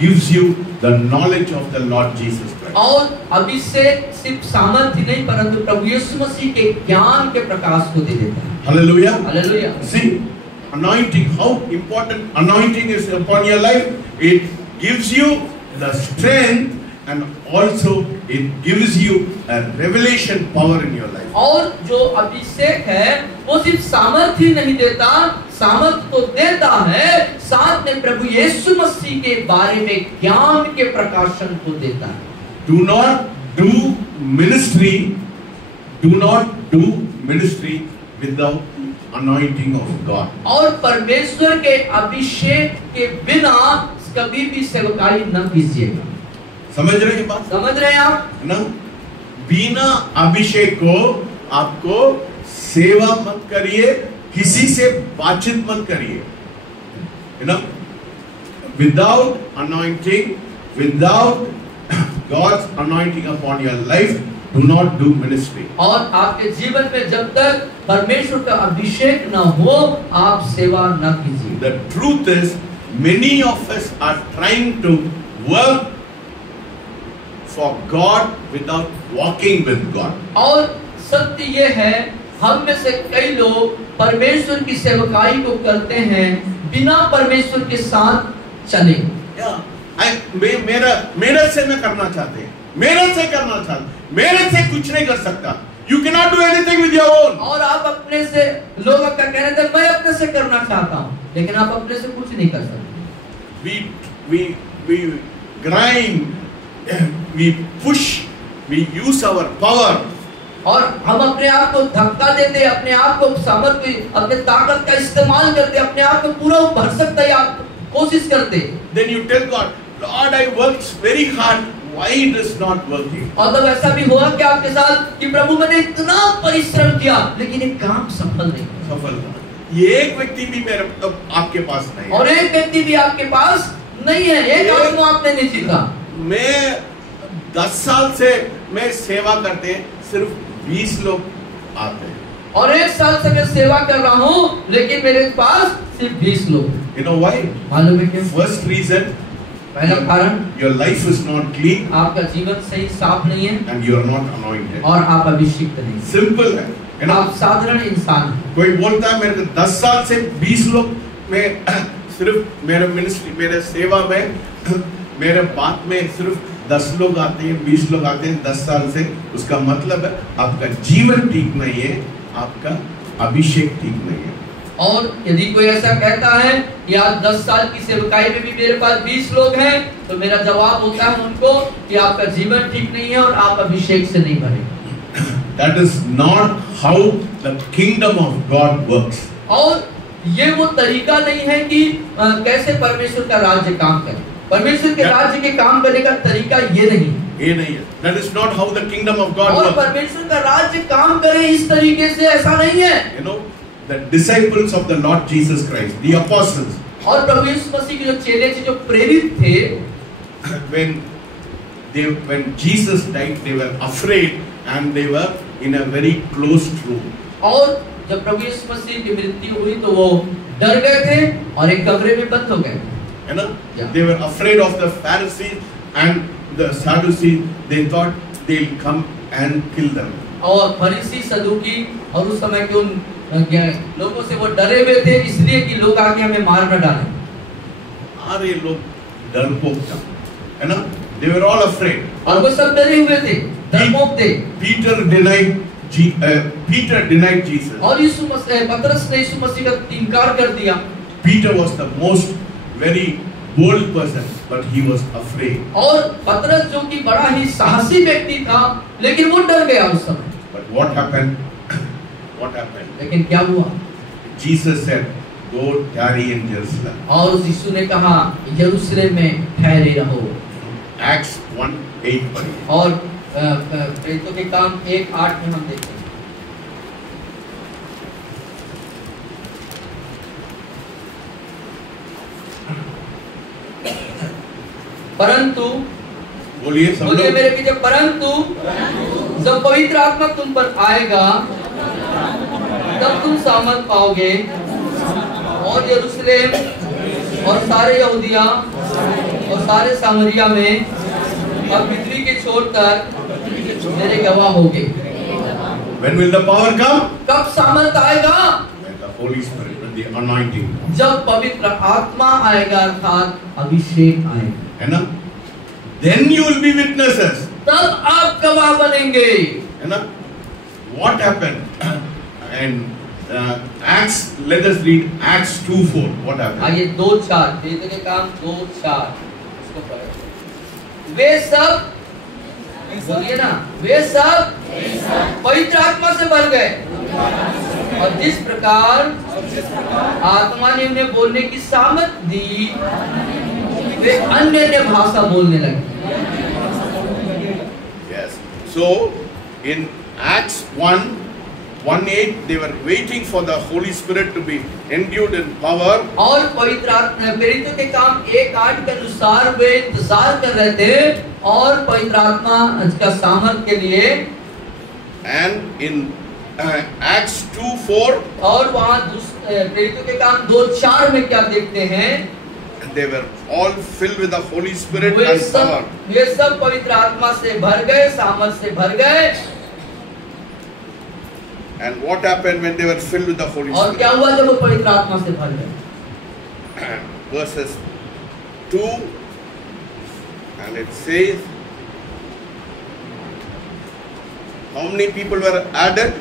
gives you the knowledge of the Lord Jesus Christ. और अभिषेक सिर्फ सामर्थ्य नहीं, परंतु प्रभु यीशु मसीह के ज्ञान के प्रकाश को दे देता है। Hallelujah. Hallelujah. See, anointing, how important anointing is upon your life. It gives you the strength and also it gives you a revelation power in your life. और जो अभिषेक है वो सिर्फ सामर्थ्य नहीं देता, सामर्थ्य तो देता है, साथ में प्रभु यीशु मसीह के बारे में ज्ञान के प्रकाशन को देता है। Do not do ministry without anointing of God. और परमेश्वर के अभिषेक के बिना कभी भी सेवकाई न कीजिएगा। समझ रहे हैं बात? समझ रहे हैं आप? ना, बिना अभिषेक को आपको सेवा मत करिए, किसी से बातचीत मत करिए। You know, without anointing, without God's anointing upon your life, do not do ministry. और आपके जीवन में जब तक परमेश्वर का अभिषेक न हो, आप सेवा न कीजिए। The truth is, many of us are trying to work for God without walking with God. और सत्य ये है, हम में से कई लोग परमेश्वर की सेवकाई को करते हैं बिना परमेश्वर के साथ चले। मेरे से मैं करना चाहते हैं, मेरे से करना चाहते, मेरे से कुछ नहीं कर सकता। You cannot do anything with your own. और आप अपने से, लोग का कहना था मैं अपने से करना चाहता हूँ, लेकिन आप अपने से कुछ नहीं कर सकते। We grind, we push, we use our power. और हम अपने आप को धक्का देते, अपने आप को सामर्थ्य, अपने ताकत का इस्तेमाल करते, अपने आप को पूरा भर सकता है आप कोशिश करते। Then you tell God, Lord, I worked very hard. Why it is not working? और तब ऐसा भी हुआ कि आपके साथ कि प्रभु मैंने इतना परिश्रम किया, लेकिन एक काम सफल नहीं। सफल। ये एक व्यक्ति भी मेरे आपके पास नहीं है। और एक व्यक्ति भी आपके पास नहीं है, एक आत्मा आपने नहीं जीता। मैं 10 साल से मैं सेवा करते हैं, सिर्फ 20 लोग आते हैं। और 1 साल से मैं सेवा कर रहा हूँ, लेकिन मेरे पास सिर्फ 20 लोग। You know why? मालूम है क्यों? First reason, पहला कारण, your life is not clean आपका जीवन सही साफ नहीं है and you are not anointed. और आप अभिषिक्त नहीं। Simple है, you know? आप साधारण इंसान हैं। कोई बोलता है मेरे को 10 साल से 20 लोग में सिर्फ मेरे मिनिस्ट्री, मेरे सेवा में, मेरे बात में सिर्फ 10 लोग आते हैं, 20 लोग आते हैं 10 साल से, उसका मतलब है आपका जीवन ठीक नहीं है, आपका अभिषेक ठीक नहीं है। और यदि कोई ऐसा कहता है कि आज 10 साल की सेवकाई में भी मेरे पास 20 लोग हैं, तो मेरा जवाब होता है उनको कि आपका जीवन ठीक नहीं है और आप अभिषेक से नहीं भरे। That is not how the kingdom of God works. और ये वो तरीका नहीं है कि कैसे परमेश्वर का राज्य काम करे। परमेश्वर के राज्य के काम करने का तरीका ये नहीं है। ये नहीं है। That is not how the kingdom of God और works. परमेश्वर का राज्य काम करे इस तरीके से, ऐसा नहीं है। You know, the disciples of the Lord Jesus Christ, the apostles, और प्रभु यीशु मसीह के जो चेले थे, जो प्रेरित थे, when Jesus died, they were afraid and they were in a very closed room. और जब प्रभु यीशु मसीह की मृत्यु हुई तो वो डर गए थे और एक कमरे में बंद हो गए। You know, they were afraid of the Pharisees and the Sadducees. They thought they'll come and kill them. और फरीसी सदूकी और उस समय के उन लोगों से वो डरे हुए थे, इसलिए कि लोग आके हमें मार न डालें। अरे लोग डरपोक था, है ना? They were all afraid. और वो सब डरे हुए थे, डरपोक थे। Peter denied Jesus. और यीशु मसीह, पतरस ने यीशु मसीह का इनकार कर दिया। Peter was the most very bold person, but he was afraid. और पतरस जो कि बड़ा ही साहसी व्यक्ति था, लेकिन वो डर गया उस समय। But what happened? What happened? लेकिन क्या हुआ? Jesus said, "Go tarry in Jerusalem." और उस यीशु ने कहा, यरूशलेम में ठहरे रहो। Acts 1:8 पढ़िए। और प्रेरितों के काम 1:8 में हम देखते हैं। परंतु बोलिए सब बोलिए लोग। मेरे पीछे, परंतु जब पवित्र आत्मा तुम पर आएगा तब तुम सामर्थ पाओगे और यरूशलेम और सारे यहूदिया और सारे सामरिया में और पृथ्वी के छोर तक मेरे गवाह होगे। When will the power come? कब सामर्थ आएगा? When the Holy Spirit, when the anointing comes. जब पवित्र आत्मा आएगा, अर्थात अभिषेक आएगा, है ना? Then you will be witnesses. तब आप गवाह बनेंगे। है ना? What happened? And Acts, let us read Acts 2:4. What happened? आइए 2:4, प्रेरितों के काम 2:4 इसको पढ़ें। वे सब, बोलिए ना, वे सब पवित्र आत्मा से भर गए और जिस प्रकार आत्मा ने उन्हें बोलने की सामर्थ दी, वे अन्य भाषा बोलने लगे। Yes. So in Acts 1:8 they were waiting for the Holy Spirit to be endued in power. और पवित्र आत्मा, प्रेरितों के काम 1:8 के अनुसार वे इंतजार कर रहे थे और पवित्र आत्मा का सामर्थ के लिए। And in Acts 2:4 और वहाँ प्रेरितों के काम 2:4 में क्या देखते हैं? they were all filled with the Holy Spirit and power. वे सब पवित्र आत्मा से भर गए, सामर्थ से भर गए। And what happened when they were filled with the Holy और Spirit? क्या हुआ जब वो पवित्र आत्मा से भर गए? Verses 2, and it says, how many people were added?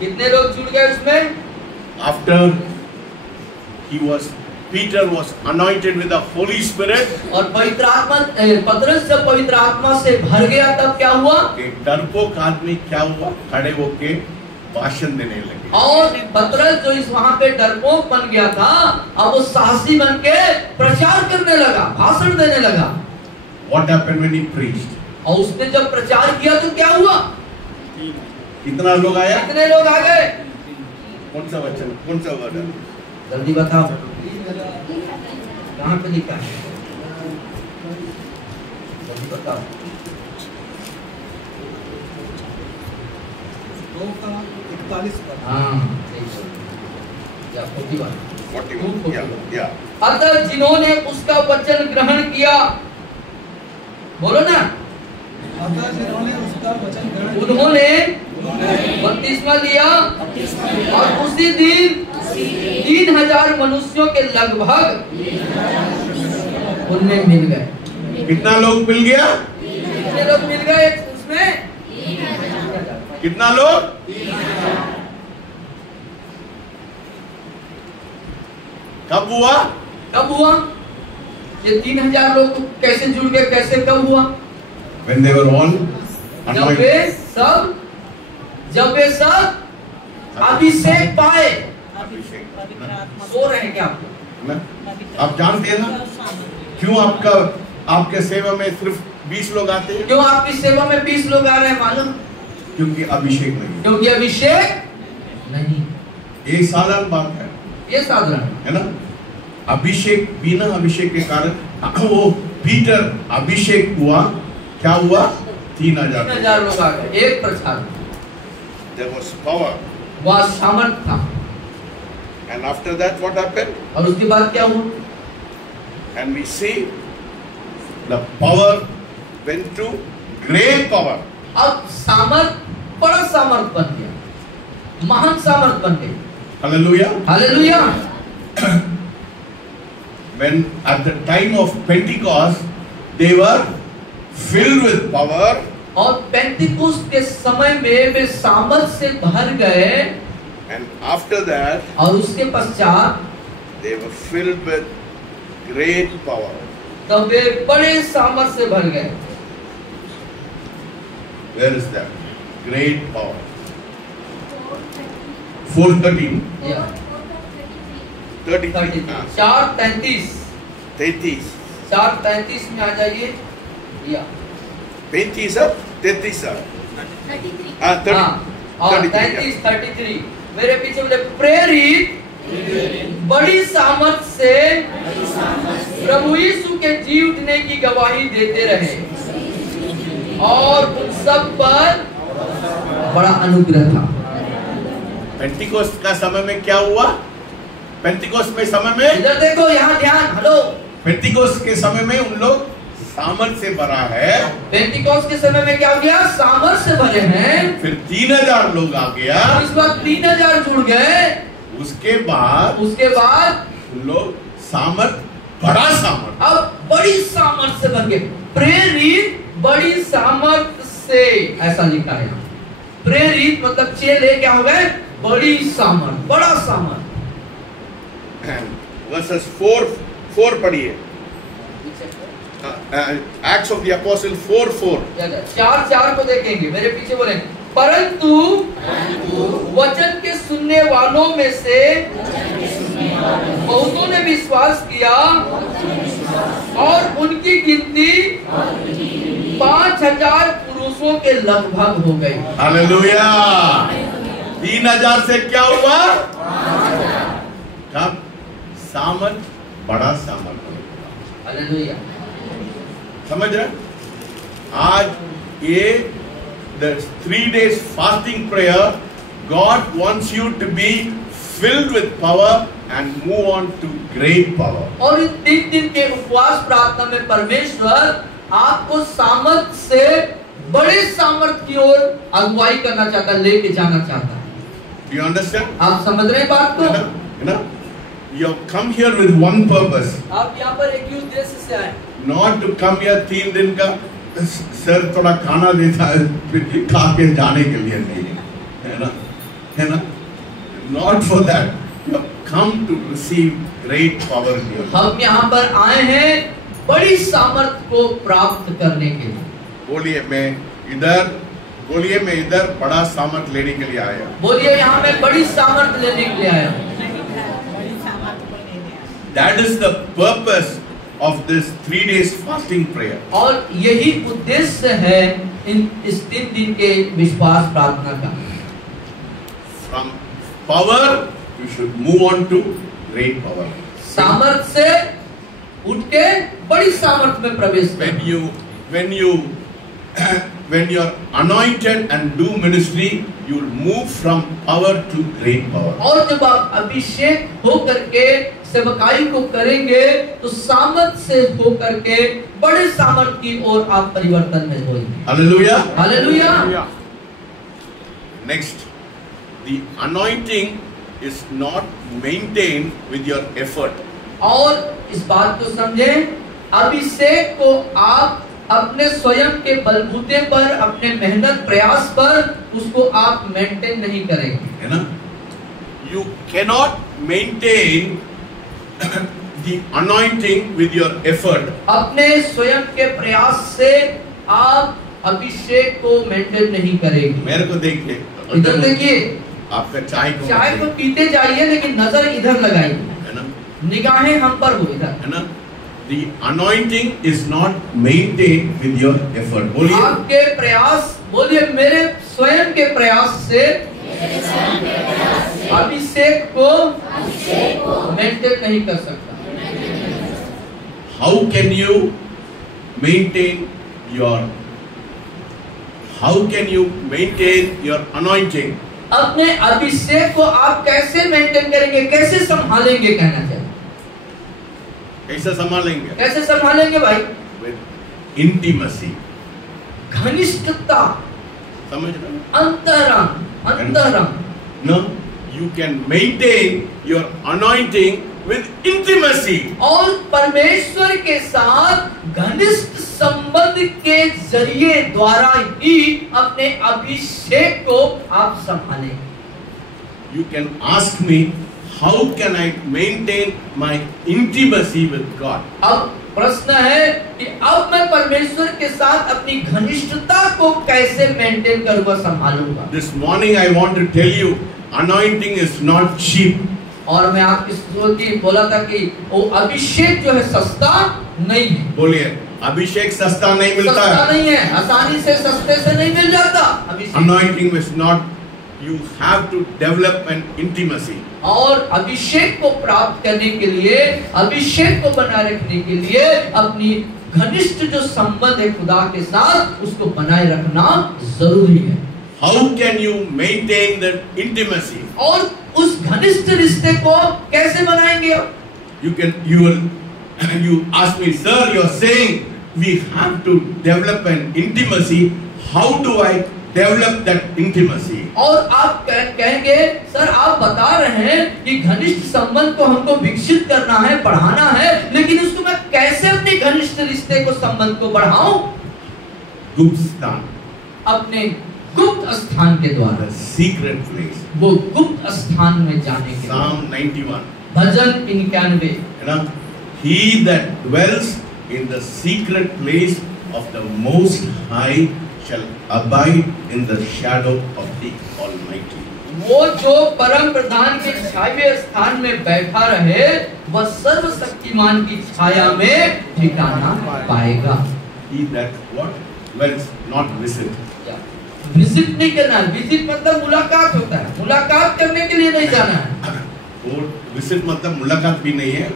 कितने लोग जुड़ गए उसमें? After Peter was anointed with the Holy Spirit, और पवित्र आत्मा, पतरस जब पवित्र आत्मा से भर गया तब क्या हुआ? एक डरपोक आदमी क्या हुआ? खड़े होके भाषण देने लगे। और पतरस जो इस वहाँ पे डरपोक बन गया था, अब वो साहसी बन के प्रचार करने लगा, भाषण देने लगा। What happened when he preached? और उसने जब प्रचार किया तो क्या हुआ? कितना लोग आया? कितने लोग आ गए? कौन सा वचन, कौन सा वर्ड है? जल्दी बताओ कहाँ पे लिखा है, जल्दी बताओ। 2:41 पर। हाँ या 41। 41, yeah. अतः जिन्होंने उसका वचन ग्रहण किया, बोलो ना, अतः जिन्होंने उसका वचन ग्रहण किया, उन्होंने बपतिस्मा लिया और उसी दिन 3000 मनुष्यों के लगभग उनमें मिल गए। कितना लोग मिल गया? कितने लोग मिल गए उसमें? कितना लोग? कब हुआ? कब हुआ ये 3000 लोग कैसे जुड़ गए, कैसे कब हुआ? When they were all जब वे सब अभिषेक पाए। अभिषेक। सो रहे हैं क्या आप? ना? आप जानते हैं ना क्यों आपके सेवा में सिर्फ 20 लोग आते हैं? क्यों आपकी सेवा में 20 लोग आ रहे हैं मालूम? क्योंकि अभिषेक नहीं। क्योंकि अभिषेक नहीं। ये साधारण बात है, ये साधारण है ना? अभिषेक, बिना अभिषेक के कारण वो पीटर अभिषेक हुआ, क्या हुआ? 3000 लोग आ गए एक प्रचार। There was power. वह सामर्थ था। And after that what happened? और उसके बाद क्या हुआ? And we see the power went to great power. अब सामर्थ बड़ा सामर्थ बन गया, महान सामर्थ बन गई। Hallelujah. Hallelujah. When at the time of Pentecost they were filled with power. और पेंतिकुस्त के समय में वे सामर्थ से भर गए। And after that और उसके पश्चात they were filled with great power. तब वे बड़े सामर्थ से भर गए। Where is that? Great power. 4:13. 33. 4:33 33 में आ जाइए। या 35 अब 33 और 33 मेरे पीछे बोले प्रेरित बड़ी सामर्थ से प्रभु यीशु के जी उठने की गवाही देते रहे और उन सब पर बड़ा अनुग्रह था। पेंटिकोस्ट का समय में क्या हुआ? पेंटिकोस्ट में समय में, इधर देखो, यहाँ ध्यान। हेलो, पेंटिकोस्ट के समय में उन लोग सामर्थ से भरा है। पेंटिकोस्ट के समय में क्या हो गया? सामर्थ से भरे हैं। फिर 3000 लोग आ गया। इस बार 3000 जुड़ गए। उसके बाद उन लोग सामर्थ, बड़ा सामर्थ, अब बड़ी सामर्थ से भर गए। प्रेरित बड़ी सामर्थ से, ऐसा लिखा है। प्रेरित मतलब चेले क्या हो गए? बड़ी सामर्थ, बड़ा सामर्थ। वर्सेस 4 पढ़िए। Acts of the Apostle 4:4. 4:4 को देखेंगे, मेरे पीछे बोले। परंतु वचन के सुनने वालों में से बहुतों ने विश्वास किया और उनकी गिनती 5000 पुरुषों के लगभग हो गई। हालेलुया। 3000 से क्या हुआ? कब? सामर्थ, बड़ा सामर्थ। हालेलुया। समझ रहे? आज ये the 3 days fasting prayer, God wants you to be filled with power and move on to great power. और इन 3 दिन के उपवास प्रार्थना में परमेश्वर आपको सामर्थ से बड़े सामर्थ की ओर अगुवाई करना चाहता है, लेके जाना चाहता है। Do you understand? आप समझ रहे हैं बात को? You know, you have come here with one purpose. आप यहाँ पर एक ही उद्देश्य से आए। Not to come here 3 दिन का सर थोड़ा खाना देता है खा के जाने के लिए नहीं है ना, है ना? Not for that. You have come to receive great power here. हम यहाँ पर आए हैं बड़ी सामर्थ को प्राप्त करने के लिए। बोलिए मैं इधर बड़ा सामर्थ लेने के लिए आया। बोलिए यहाँ मैं बड़ी सामर्थ लेने के लिए आया हूँ। That is the purpose of this 3 days fasting prayer. और यही उद्देश्य है इस 3 दिन के विश्वास प्रार्थना का। From power you should move on to great power. सामर्थ से उठ के बड़ी सामर्थ में प्रवेश When करना। when you are anointed and do ministry, you will move from power to great power. और जब आप अभिषेक हो करके सेवकाई को करेंगे तो सामर्थ से हो करके बड़े सामर्थ की ओर आप परिवर्तन में होंगे। Hallelujah. Hallelujah. Next, the anointing is not maintained with your effort. और इस बात को समझें, अभिषेक को आप अपने स्वयं के बलबूते पर, अपने मेहनत प्रयास पर उसको आप मेंटेन नहीं करेंगे, है ना? You cannot maintain the anointing with your effort. अपने स्वयं के प्रयास से आप अभिषेक को मेंटेन नहीं करेंगे। मेरे को देखिए, इधर देखिए, आपका चाय को पीते जाइए लेकिन नजर इधर लगाइए, है ना? निगाहें हम पर हो इधर। है ना? The anointing is not maintained with your effort. बोलिए। आपके प्रयास, बोलिए मेरे स्वयं के प्रयास से अभिषेक को मेंटेन नहीं कर सकता। How can you maintain your anointing? अपने अभिषेक को आप कैसे मेंटेन करेंगे, कैसे संभालेंगे, कहना चाहिए। कैसे संभालेंगे? कैसे संभालेंगे भाई? With intimacy. घनिष्ठता, समझ रहे हो? अंतरंग। No, you can maintain your anointing with intimacy. और परमेश्वर के साथ घनिष्ठ संबंध के जरिए द्वारा ही अपने अभिषेक को आप संभालें। You can ask me, how can I maintain my intimacy with God? अब प्रश्न है कि अब मैं परमेश्वर के साथ अपनी घनिष्ठता को कैसे मेंटेन करूंगा, संभालूंगा। This morning I want to tell you, anointing is not cheap. और मैं आपकी स्तुति बोला था कि वो अभिषेक जो है सस्ता नहीं है। बोलिए, अभिषेक सस्ता नहीं मिलता सस्ता है। नहीं है, आसानी से सस्ते से नहीं मिल जाता अभिषेक। Anointing is not, you have to develop an intimacy. और अभिषेक को प्राप्त करने के लिए, अभिषेक को बनाए रखने के लिए अपनी घनिष्ठ जो संबंध है खुदा के साथ, उसको बनाए रखना जरूरी है। How can you maintain that intimacy? और उस घनिष्ठ रिश्ते को कैसे बनाएंगे? You ask me, sir, you are saying we have to develop an intimacy. How do I develop that intimacy? और आप कहेंगे, सर आप बता रहे हैं कि घनिष्ठ संबंध को हमको विकसित करना है, बढ़ाना है, लेकिन उसको मैं कैसे अपने घनिष्ठ रिश्ते को, संबंध को बढ़ाऊं? गुप्त स्थान, अपने गुप्त स्थान के द्वारा, सीक्रेट प्लेस, वो गुप्त स्थान में जाने के। Psalm 91, भजन 91, है ना? He that dwells in the secret place of the Most High shall abide in the shadow of the Almighty. वो जो परम प्रधान के छाये स्थान में बैठा रहे, वह सर्वशक्तिमान की छाया में ठिकाना पाएगा। He that what dwells, not visit. Visit नहीं करना है। विजिट मतलब मुलाकात होता है, मुलाकात करने के लिए नहीं जाना है। वो विजिट मतलब मुलाकात भी नहीं है,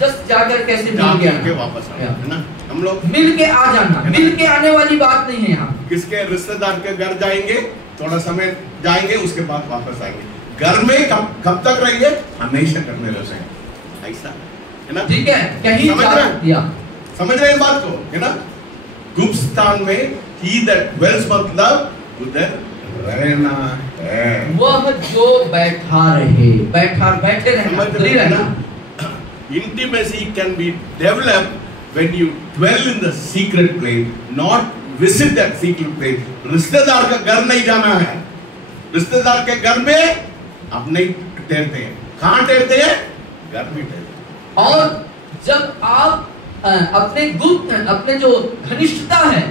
जस्ट जाकर कैसे मिल के वापस आना, है ना? हम लोग मिल के आ जाना, मिल के आने वाली बात नहीं है यहाँ। किसके रिश्तेदार के घर जाएंगे, थोड़ा समय जाएंगे, उसके बाद वापस आएंगे। घर में कब तक रहेंगे? हमेशा घर में रहेंगे, ऐसा है ना? ठीक है, कहीं समझ रहे हैं बात को, है ना? गुप्त स्थान में he that dwells मतलब उधर रहना है। वह जो बैठा रहे, बैठे रहना। Intimacy can be developed when you dwell in the secret place, not visit that secret place. रिश्तेदार का घर नहीं जाना है। रिश्तेदार के घर में आप नहीं ठहरते हैं। कहाँ ठहरते हैं? घर में ठहरते हैं। और जब आप अपने जो घनिष्ठता है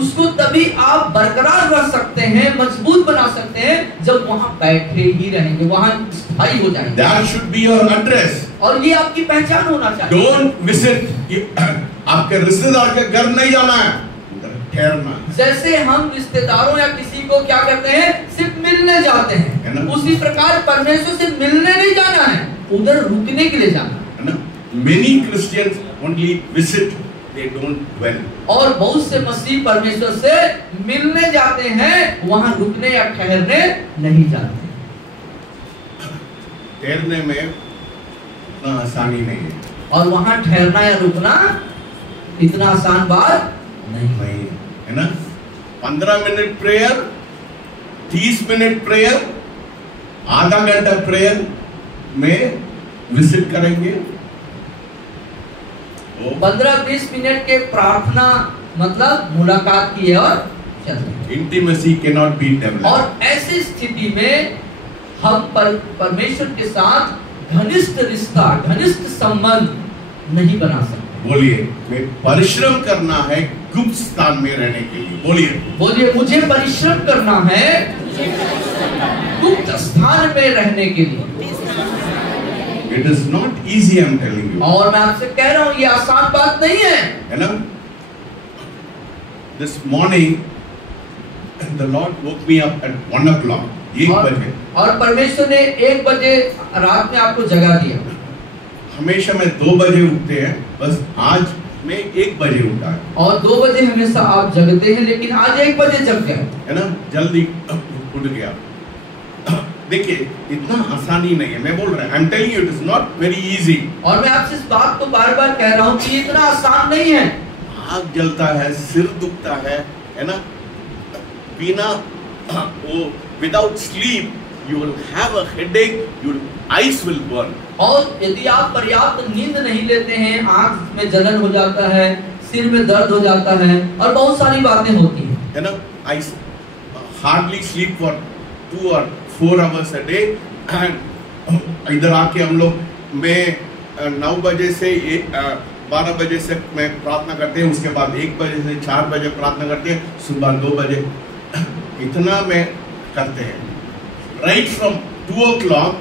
उसको तभी आप बरकरार रख सकते हैं, मजबूत बना सकते हैं, जब वहां बैठे ही रहेंगे, वहां स्थायी हो जाएंगे। That should be your address. और ये आपकी पहचान होना चाहिए। Don't visit. आपके रिश्तेदार के घर नहीं जाना है, उधर ठहरना। जैसे हम रिश्तेदारों या किसी को क्या करते हैं, सिर्फ मिलने जाते हैं, उसी प्रकार परमेश्वर से मिलने नहीं जाना है, उधर रुकने के लिए जाना, है ना? Many Christians only visit, they don't dwell. और बहुत से मसीह परमेश्वर से मिलने जाते हैं, वहां रुकने या ठहरने नहीं जाते। ठहरने में इतना आसानी नहीं है, और वहां ठहरना या रुकना इतना आसान बात नहीं नहीं है ना? 15 मिनट प्रेयर, 30 मिनट प्रेयर, आधा घंटा प्रेयर में विजिट करेंगे। 15-20 मिनट के प्रार्थना मतलब मुलाकात की और चलते। Intimacy cannot be developed. और ऐसी स्थिति में हम परमेश्वर के साथ घनिष्ठ रिश्ता, घनिष्ठ संबंध नहीं बना सकते। बोलिए, मैं परिश्रम करना है गुप्त स्थान में रहने के लिए। बोलिए, मुझे परिश्रम करना है गुप्त स्थान में रहने के लिए। It is not easy, I am telling you. और मैं आपसे कह रहा हूँ, ये आसान बात नहीं है ना? This morning, the Lord woke me up at 1 o'clock. 1 बजे। और परमेश्वर ने 1 बजे रात में आपको जगा दिया। हमेशा मैं 2 बजे उठते हैं, बस आज मैं 1 बजे उठा है। और 2 बजे हमेशा आप जगते हैं, लेकिन आज 1 बजे जग गए, है ना? जल्दी उठ गया। देखिए, इतना आसानी नहीं है, मैं बोल रहा हूँ, I'm telling you, it is not very easy. और मैं आपसे इस बात को बार-बार कह रहा हूँ कि इतना आसान नहीं है। आग जलता है, सिर दुखता है ना? बिना वो without sleep, you will have a headache, your eyes will burn. और यदि आप पर्याप्त नींद नहीं लेते हैं, आँख में जलन हो जाता है, सिर में दर्द हो जाता है, और बहुत सारी बातें होती हैं, है ना? I hardly sleep for 2 or 4 hours a day, and इधर आके हम लोग, मैं 9 बजे से 12 बजे से मैं प्रार्थना करते हैं, उसके बाद 1 बजे से 4 बजे प्रार्थना करते हैं, सुबह 2 बजे, इतना में करते हैं। Right from 2 o'clock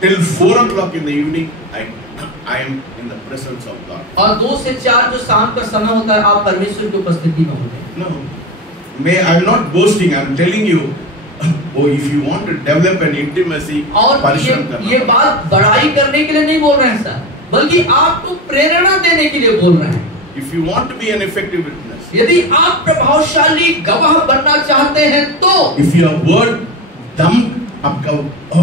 till 4 o'clock in the evening, I am in the presence of God. और 2 से 4 जो शाम का समय होता है, आप परमेश्वर की उपस्थिति में होते हैं। No, I am not boasting. I am telling you. Oh, if you want to develop an intimacy, और ये बात बड़ाई करने के लिए नहीं बोल रहे हैं सर, बल्कि आपको प्रेरणा देने के लिए बोल रहे हैं। If you want to be an effective witness, यदि आप प्रभावशाली गवाह बनना चाहते हैं तो, if your word दम, आपका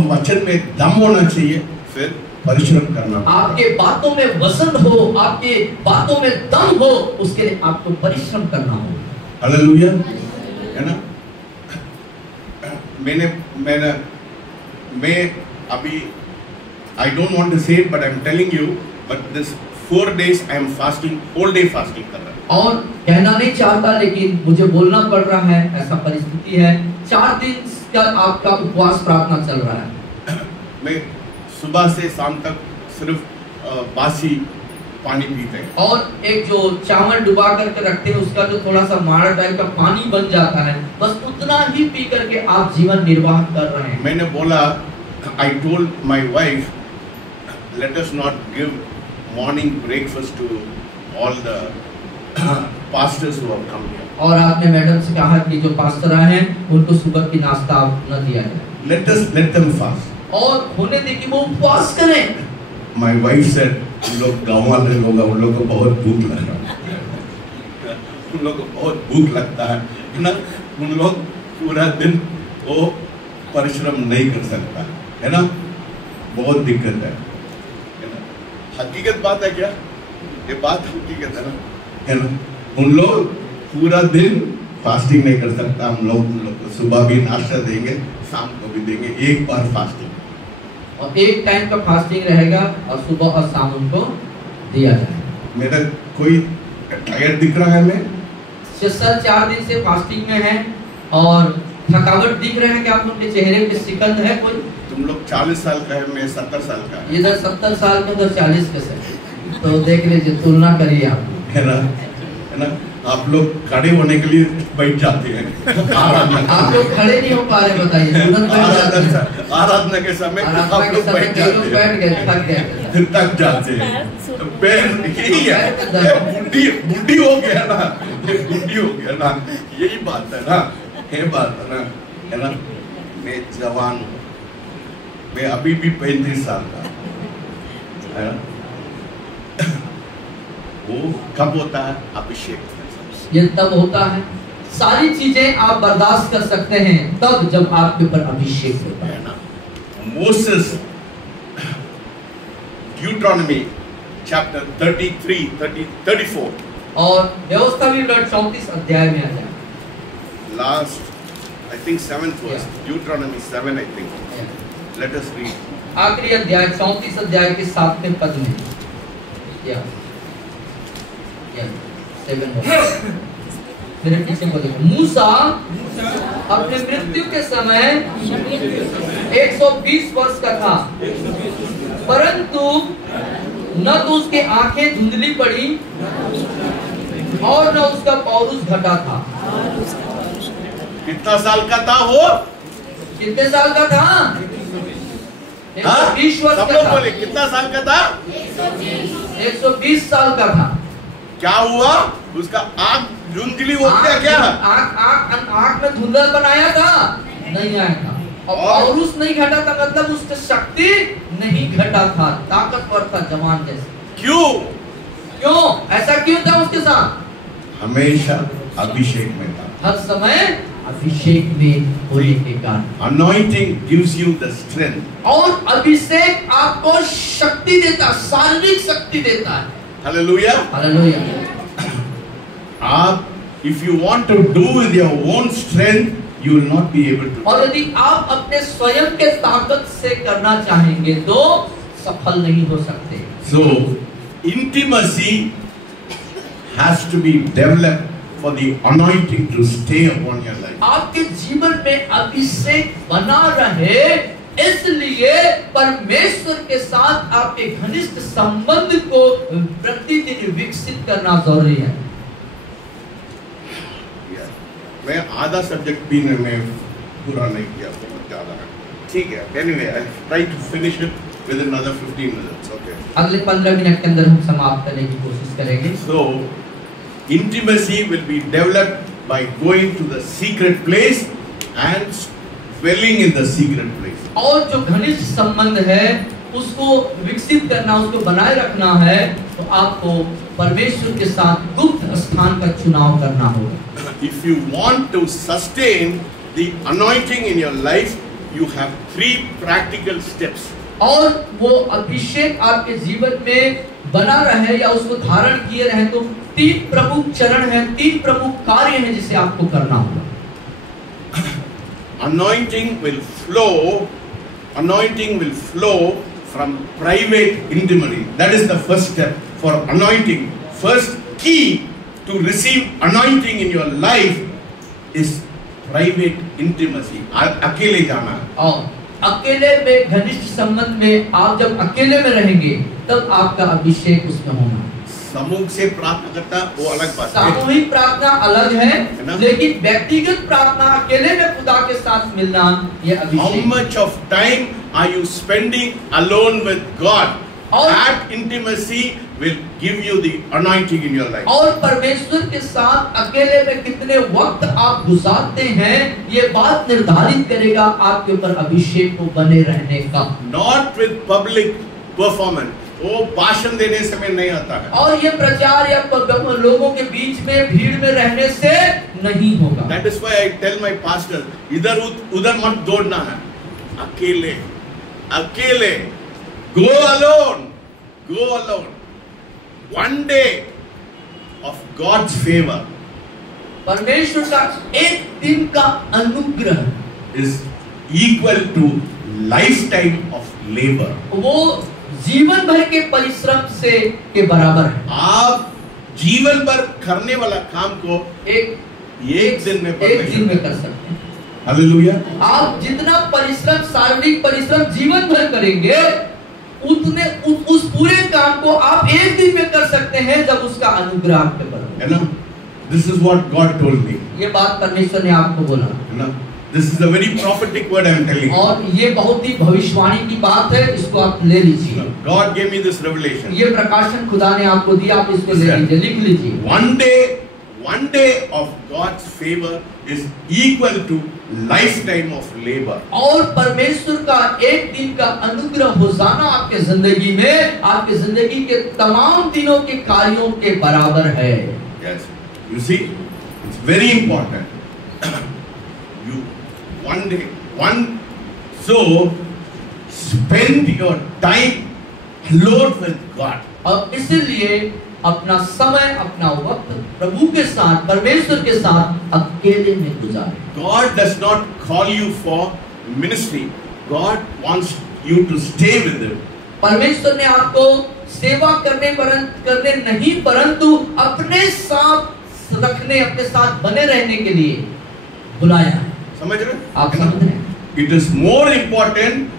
वचन में दम होना चाहिए, फिर परिश्रम करना। आपके बातों में वजन हो, आपके बातों में दम हो, उसके लिए आपको परिश्रम करना हो। हालेलुया, है ना? मैं अभी I don't want to say it, but I'm telling you, but this 4 days I am fasting, whole day fasting कर रहा हूँ। और कहना नहीं चाहता, लेकिन मुझे बोलना पड़ रहा है, ऐसा परिस्थिति है। 4 दिन का आपका उपवास प्रार्थना चल रहा है। मैं सुबह से शाम तक सिर्फ बासी पानी पीते हैं। और एक जो चावल डुबा करके रखते हैं, उसका जो थोड़ा सा माड़ा टाइप का पानी बन जाता है, बस उतना ही पी करके आप जीवन निर्वाह कर रहे हैं। मैंने बोला, I told my wife, let us not give morning breakfast to all the pastors who have come here. और आपने मैडम से कहा कि जो पास्टर आए हैं, उनको सुबह की नाश्ता न दिया जाए। Let them fast. और होने दे कि वो उपवास करें। My wife said, उन लोग गाँव वाले लोग, उन लोग को बहुत भूख लग रहा है, उन लोग को बहुत भूख लगता है ना? उन लोग पूरा दिन वो परिश्रम नहीं कर सकता है ना? बहुत दिक्कत है ना? हकीकत बात है क्या? ये बात हकीकत है ना? उन लोग पूरा दिन फास्टिंग नहीं कर सकता। हम लोग उन लोग को सुबह भी नाश्ता देंगे, शाम को भी देंगे, एक बार फास्टिंग, और एक टाइम का फास्टिंग रहेगा, और सुबह और शाम उनको दिया जाए। मेरा कोई टायर्ड दिख रहा है? मैं सर 4 दिन से फास्टिंग में है, और थकावट दिख रहा है कि आप उनके चेहरे पे सिकंद है कोई? तुम लोग 40 साल का है, मैं 70 साल का है। इधर 70 साल का, उधर 40 के से, तो देख लीजिए, तुलना करिए आप, है ना? आप लोग खड़े होने के लिए बैठ जाते हैं। आप लोग खड़े नहीं हो पा रहे, बताइए। आराधना के समय आप लोग बैठ जाते हैं। पैर यही है, बुढ़ी हो गया ना, बुढ़ी हो गया ना, यही बात है ना, ये बात है ना? मैं जवान हूँ, मैं अभी भी 35 साल का, वो कब होता है? अभिषेक। ये तब होता है, सारी चीजें आप बर्दाश्त कर सकते हैं तब जब आपके ऊपर अभिषेक होता है ना। Moses, Deuteronomy chapter 33, 34. और व्यवस्था भी 34 अध्याय में आ जाए। Last, I think 7th verse, Deuteronomy 7, I think. Let us read. आखिरी अध्याय 34 अध्याय के 7वें पद में। मेरे पीछे को देखो। मूसा अपने मृत्यु के समय 120 वर्ष का था, परंतु न तो उसके आंखें धुंधली पड़ी और न उसका पौरुष घटा था। कितना साल का था वो? कितने साल का था? 120 वर्ष सब का लोग था। बोले कितना साल का था? 120 साल का था। क्या हुआ? उसका आंख धुंधली हो गया क्या? आंख में धुंधल बनाया था? नहीं आया था। और पौरुष नहीं घटा था, मतलब उसकी शक्ति नहीं घटा था, ताकतवर था, जवान जैसे। क्यों ऐसा क्यों था उसके साथ? हमेशा अभिषेक में था, हर समय अभिषेक में होने के कारण। Anointing gives you the strength. और अभिषेक आपको शक्ति देता, शारीरिक शक्ति देता है। Hallelujah. हालेलुया। आप, if you want to do with your own strength, you will not be able to. और यदि आप अपने स्वयं के ताकत से करना चाहेंगे तो सफल नहीं हो सकते। So, intimacy has to be developed for the anointing to stay upon your life. आपके जीवन में अभिषेक बना रहे, इसलिए परमेश्वर के साथ आपके घनिष्ठ संबंध को प्रतिदिन विकसित करना जरूरी है। मैं आधा सब्जेक्ट भी मैं पूरा नहीं किया, बहुत ज्यादा है। ठीक है, anyway, I'll try to finish it within another 15 minutes. Okay. अगले 15 मिनट के अंदर हम समाप्त करने की कोशिश करेंगे। So, intimacy will be developed by going to the secret place and dwelling in the secret place. और जो घनिष्ठ संबंध है उसको विकसित करना, उसको बनाए रखना है, तो आपको परमेश्वर के साथ गुप्त स्थान का चुनाव करना होगा। If you want to sustain the anointing in your life, you have 3 practical steps. और वो अभिषेक आपके जीवन में बना रहे या उसको धारण किए रहे तो 3 प्रमुख चरण हैं, 3 प्रमुख कार्य हैं जिसे आपको करना होगा। Anointing will flow from private intimacy. That is the first step for anointing. First key to receive anointing in your life is private intimacy. अकेले जाना। और अकेले में घनिष्ठ संबंध में आप जब अकेले में रहेंगे तब आपका अभिषेक उसमें होना। समूह से प्रार्थना करता वो अलग बात है। सामूहिक प्रार्थना अलग है, लेकिन व्यक्तिगत प्रार्थना अकेले में खुदा के साथ मिलना ये अभिषेक। How much of time are you spending alone with God? That intimacy will give you the anointing in your life. और परमेश्वर के साथ अकेले में कितने वक्त आप गुजारते हैं, ये बात निर्धारित करेगा आपके ऊपर अभिषेक को बने रहने का। Not with public performance. वो भाषण देने से में नहीं आता है। और ये प्रचार या लोगों के बीच में भीड़ में रहने से नहीं होगा। That is why I tell my pastor, इधर उधर मत दौड़ना है, अकेले अकेले, go alone, go alone. One day of God's favor, परमेश्वर का एक दिन का अनुग्रह is equal to lifetime of labor. वो जीवन भर के परिश्रम से के बराबर है। आप जीवन भर करने वाला काम को एक दिन में कर सकते हैं। हालेलुया। आप जितना परिश्रम, शारीरिक परिश्रम जीवन भर करेंगे, उतने उस पूरे काम को आप एक दिन में कर सकते हैं जब उसका अनुग्रह आपके ऊपर है ना। This is what God told me. ये बात परमेश्वर ने आपको बोला है ना। This is a very prophetic word I am telling you. और ये बहुत ही भविष्यवाणी की बात है, इसको आप ले लीजिए। God gave me this revelation. ये प्रकाशन खुदा ने आपको दिया, आप इसको ले लीजिए, लिख लीजिए। One day of God's favor is equal to lifetime of labor. और परमेश्वर का एक दिन का अनुग्रह होजाना आपके जिंदगी में आपके जिंदगी के तमाम दिनों के कार्यों के बराबर है। Yes, you see, it's very important. You one day, so spend your time alone with God. और इसीलिए अपना समय अपना वक्त प्रभु के साथ परमेश्वर के साथ अकेले में गुजारें। God does not call you for ministry. God wants you to stay with Him. परमेश्वर ने आपको सेवा करने नहीं परंतु अपने साथ रखने अपने साथ बने रहने के लिए बुलाया है। समझ रहे? आप समझ रहे हैं? It is more important,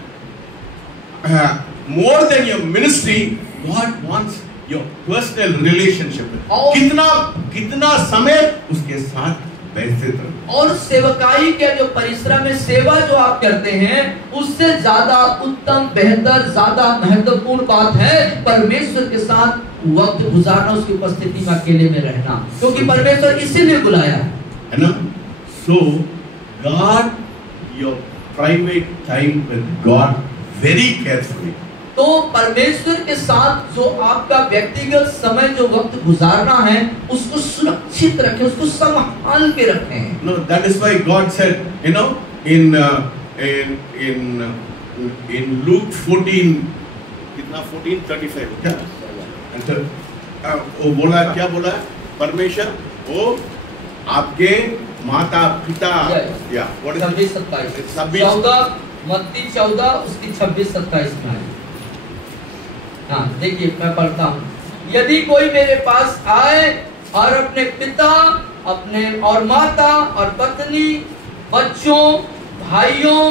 more than your ministry. God wants your personal relationship. और कितना समय उसके साथ व्यतीत करो। और सेवकाई के जो परिश्रम में सेवा जो आप करते हैं उससे ज्यादा उत्तम बेहतर ज्यादा महत्वपूर्ण बात है परमेश्वर के साथ वक्त गुजारना उसकी उपस्थिति में अकेले में रहना क्योंकि परमेश्वर इसीलिए बुलाया है ना। So God your private time with God very carefully. तो परमेश्वर के साथ जो आपका व्यक्तिगत समय जो वक्त गुजारना है उसको सुरक्षित रखें उसको संभाल के रखें। No, that is why God said, you know, in Luke 14 कितना 14:35 क्या वो बोला क्या बोला परमेश्वर वो आपके माता पिता या 14 मत्ती 14 उसकी 26-27 में है। हाँ देखिए मैं पढ़ता हूँ। यदि कोई मेरे पास आए और अपने पिता अपने और माता और पत्नी बच्चों भाइयों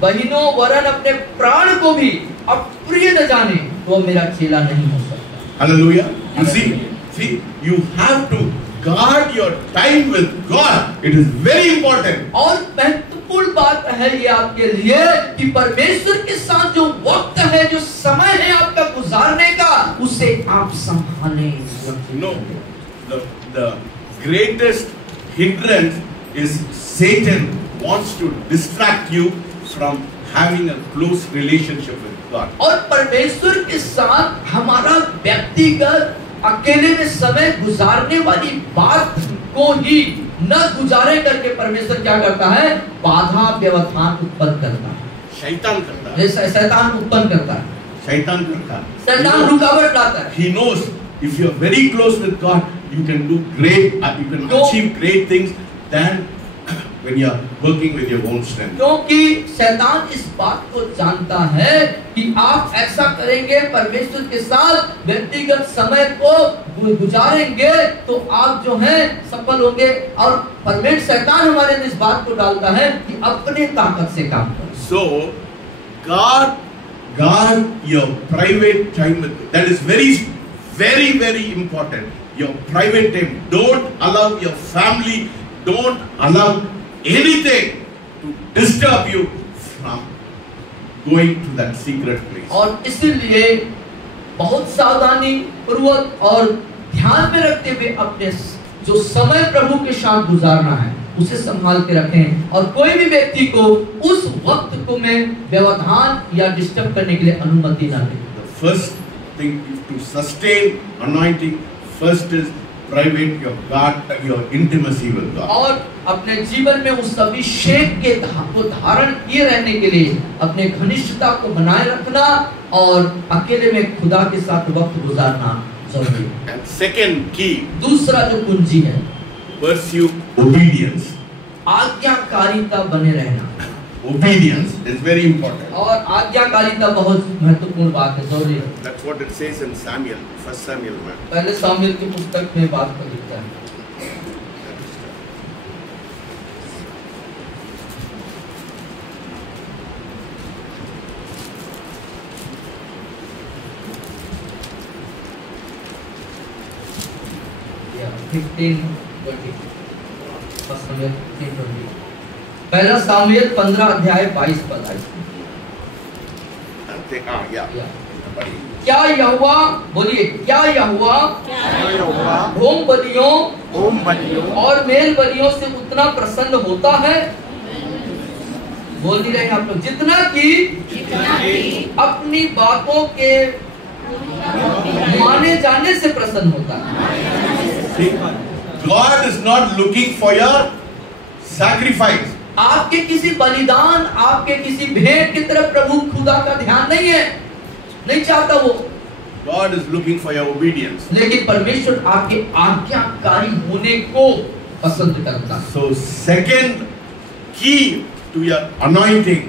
बहनों वरन अपने प्राण को भी अप्रिय न जाने तो वो मेरा चेला नहीं हो सकता। Hallelujah. You see, you have to guard your time with God. It is very important. और महत्वपूर्ण बात है ये आपके लिए कि परमेश्वर के साथ जो वक्त है जो समय है आपका गुजारने का उसे आप संभालें। No, the greatest hindrance is Satan wants to distract you from having a close relationship with God. और परमेश्वर के साथ हमारा व्यक्तिगत अकेले में समय गुजारने वाली बात को ही न गुजारे करके परमेश्वर क्या करता है बाधा व्यवधान उत्पन्न करता है। शैतान करता है। शैतान उत्पन्न करता है। शैतान करता है। शैतान रुकावट लाता है। He knows if you are very close with God, you can do great, you can achieve great things than when you are working with your own strength. क्योंकि शैतान इस बात को जानता है कि आप ऐसा करेंगे परमेश्वर के साथ व्यक्तिगत समय को गुजारेंगे तो आप जो हैं सफल होंगे और परमेश्वर शैतान हमारे अंदर इस बात को डालता है कि अपने ताकत से काम करो। So guard your private time with God. That is very important. Your private time. Don't allow your family, don't allow anything to disturb you from going to that secret place. और इसलिए बहुत सावधानी पूर्वक और ध्यान में रखते हुए अपने जो समय प्रभु के साथ गुजारना है उसे संभाल के रखें और कोई भी व्यक्ति को उस वक्त को में व्यवधान या डिस्टर्ब करने के लिए अनुमति ना दें। The first thing to sustain anointing first is private your intimacy with God. और अपने जीवन में उस अभिषेक के को धारण किए रहने के लिए अपने घनिष्ठता को बनाए रखना और अकेले में खुदा के साथ वक्त गुजारना जरूरी है। And second key, दूसरा जो कुंजी है pursue obedience. आज्ञाकारिता बने रहना। Obedience is very important. और आज्ञाकारिता बहुत महत्वपूर्ण बात है जरूरी है। That's what it says in Samuel, 1 Samuel 1. पहले सामुएल की पुस्तक में बात को लिखता है। पहला सामुएल 15 अध्याय 22 पद। क्या यहोवा बोलिए क्या यहोवा होम बलियों और मेल बलियों से उतना प्रसन्न होता है? बोल नहीं रहे आप लोग, जितना कि अपनी बातों के माने जाने से प्रसन्न होता है। God is not looking for your sacrifice. आपके किसी बलिदान, आपके किसी भेंट की तरफ प्रभु खुदा का ध्यान नहीं है, नहीं चाहता वो। God is looking for your obedience. लेकिन परमेश्वर आपके आज्ञाकारी होने को पसंद करता है। So second key to your anointing,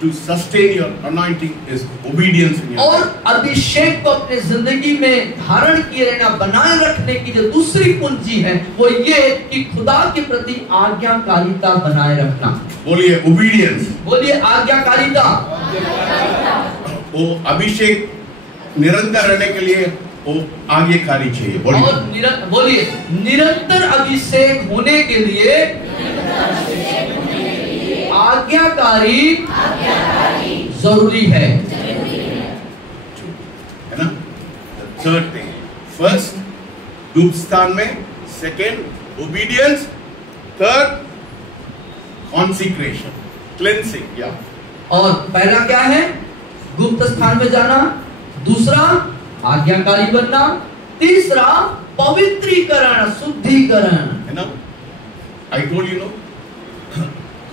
to sustain your anointing, is obedience in your और life. अभिषेक को अपने जिंदगी में धारण किए रहना, बनाए रखने की जो दूसरी कुंजी है वो ये कि खुदा के प्रति आज्ञाकारिता बनाए रखना। बोलिए obedience. बोलिए आज्ञाकारिता। वो अभिषेक निरंतर रहने के लिए वो आज्ञाकारी चाहिए। और बोलिए निरंतर अभिषेक होने के लिए आज्ञाकारी जरूरी है ना। थर्ड थिंग, फर्स्ट धूप स्थान में, second obedience, third consecration, cleansing. या और पहला क्या है? गुप्त स्थान में जाना, दूसरा आज्ञाकारी बनना, तीसरा पवित्रीकरण, शुद्धिकरण, है ना। I told you know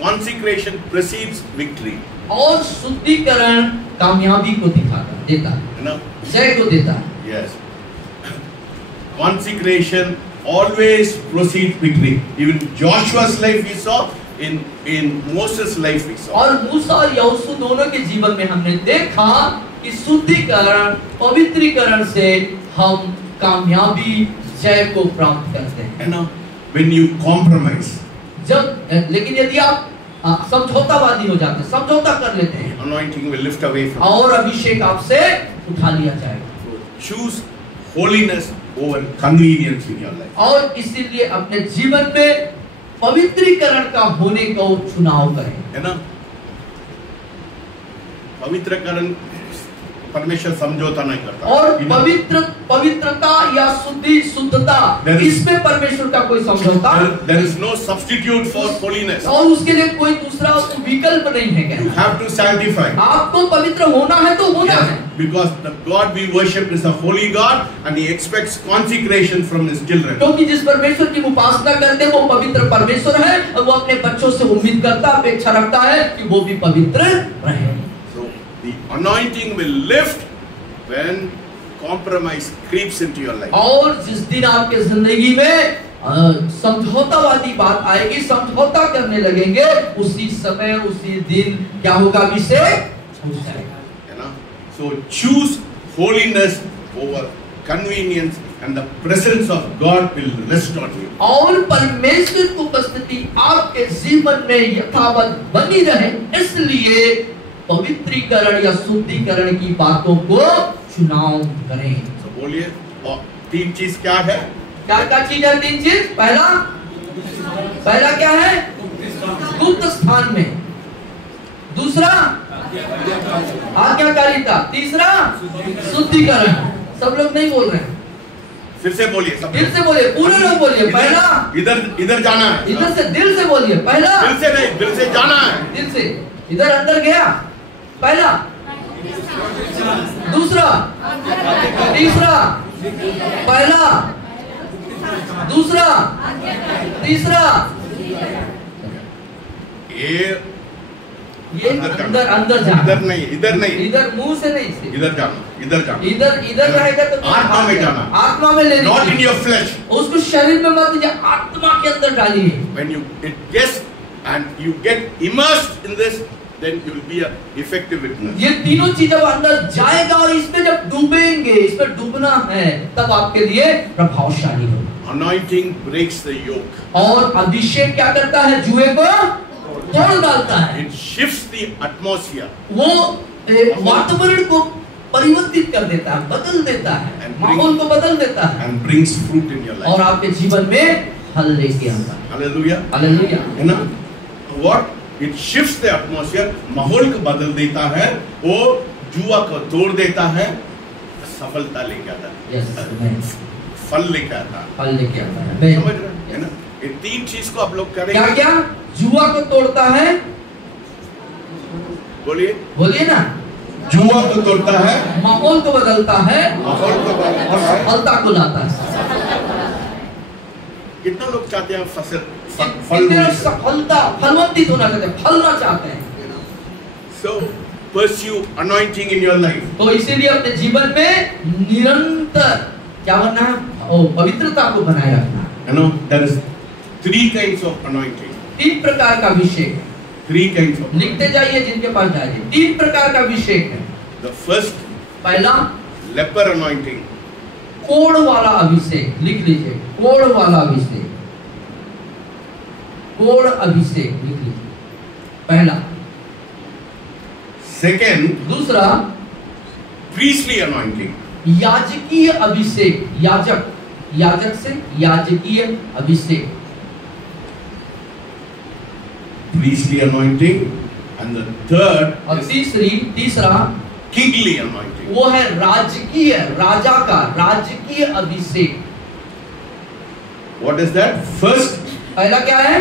consecration precedes victory. और शुद्धिकरण कामयाबी को देता है ना, जय को देता है। Yes. Consecration always precedes victory. Even Joshua's life we saw, in Moses' life we saw. और मूसा और यहोशू दोनों के जीवन में हमने देखा कि शुद्धिकरण, पवित्रीकरण से हम कामयाबी, जय को प्राप्त करते हैं। है ना। When you compromise, लेकिन यदि आप समझौतावादी हो जाते हैं, समझौता कर लेते हैं, anointing will lift away from you. और अभिषेक आपसे उठा लिया जाएगा। So choose holiness over convenience in your life. और इसीलिए अपने जीवन में पवित्रीकरण का होने का चुनाव करें। है ना। पवित्रकरण परमेश्वर समझौता नहीं करता। और पवित्रता या शुद्धता, इसमें परमेश्वर का कोई समझौता। There is no substitute for holiness. और उसके लिए कोई दूसरा विकल्प नहीं है। You have to sanctify. आपको पवित्र होना है तो होना है। Because the God we worship is a holy God and He expects consecration from His children. क्योंकि जिस परमेश्वर की उपासना करते हैं वो पवित्र परमेश्वर है और वो अपने बच्चों से उम्मीद करता, अपेक्षा रखता है कि वो भी पवित्र रहे। The anointing will lift when compromise creeps into your life. और जिस दिन आपके जिंदगी में समझौतावादी बात आएगी, समझौता करने लगेंगे, उसी समय उसी दिन क्या होगा? अभिषेक छूट जाएगा। है ना। So choose holiness over convenience and the presence of God will rest on you. और परमेश्वर की उपस्थिति आपके जीवन में यथावत बनी रहे, इसलिए पवित्रीकरण या शुद्धिकरण की बातों को चुनाव करें। तो बोलिए, और तीन चीज क्या है? क्या चीज है? तीन चीज। पहला क्या है? गुप्त स्थान में, दूसरा आज्ञाकारिता, तीसरा शुद्धिकरण। सब लोग नहीं बोल रहे हैं, फिर से बोलिए, दिल से बोलिए, पूरे लोग बोलिए। पहला इधर जाना है, इधर से दिल से बोलिए। पहला दिल से नहीं, दिल से जाना है, दिल से इधर अंदर गया। पहला, दूसरा, तीसरा। पहला, दूसरा, तीसरा। ये अंदर जाना, इधर नहीं, इधर मुंह से नहीं, इधर जाना, इधर रहेगा तो आत्मा में जाना, आत्मा में लेना, नॉट इन योर फ्लैश। उसको शरीर में मत लीजिए, आत्मा के अंदर डालिए। When it gets and you get immersed in this, then you will be an effective witness. ये तीनों चीज जब अंदर जाएगा और इसमें जब डूबेंगे, इसमें डूबना है, तब आपके लिए प्रभावशाली होगा। Anointing breaks the yoke. और अभिषेक क्या करता है? जुए को तोड़ डालता है। It shifts the atmosphere. वो वातावरण को परिवर्तित कर देता है, बदल देता है, माहौल को बदल देता है, and brings fruit in your life. और आपके जीवन में फल लेके आता है। Hallelujah. हालेलुया। है ना? What? It shifts the atmosphere. माहौल को बदल देता है, वो जुआ को तोड़ देता है, सफलता लेके आता है। Yes, फल लेके आता है। फल लेके आता है। समझ रहे हैं ना? ये तीन चीज को आप लोग करेंगे। क्या? जुआ को तोड़ता है, बोलिए, बोलिए ना। जुआ को तोड़ता है, माहौल को बदलता है, माहौल को बदलता है, सफलता को लाता है। कितना लोग चाहते हैं फल कितने सफलता, फलवंतित होना चाहते हैं, फलना चाहते हैं। So pursue anointing in your life. तो इसीलिए अपने जीवन में निरंतर क्या बनना है? पवित्रता को बनाए रखना। You know, there is 3 kinds of anointing. 3 प्रकार का अभिषेक है। 3 kinds of. लिखते जाइए जिनके पास जाइए। 3 प्रकार का अभिषेक है। The first, पहला leper anointing. कोढ़ वाला अभिषेक, लिख लीजिए, कोढ़ वाला अभिषेक, कोढ़ अभिषेक लिख लीजिए, पहला। Second, दूसरा priestly anointing. याजकीय अभिषेक, याजक, याजक से याजकीय अभिषेक, Priestly anointing. And the third और is तीसरा kingly anointing. वो है राजकीय, राजा का राजकीय अभिषेक। What is that? First, पहला क्या है?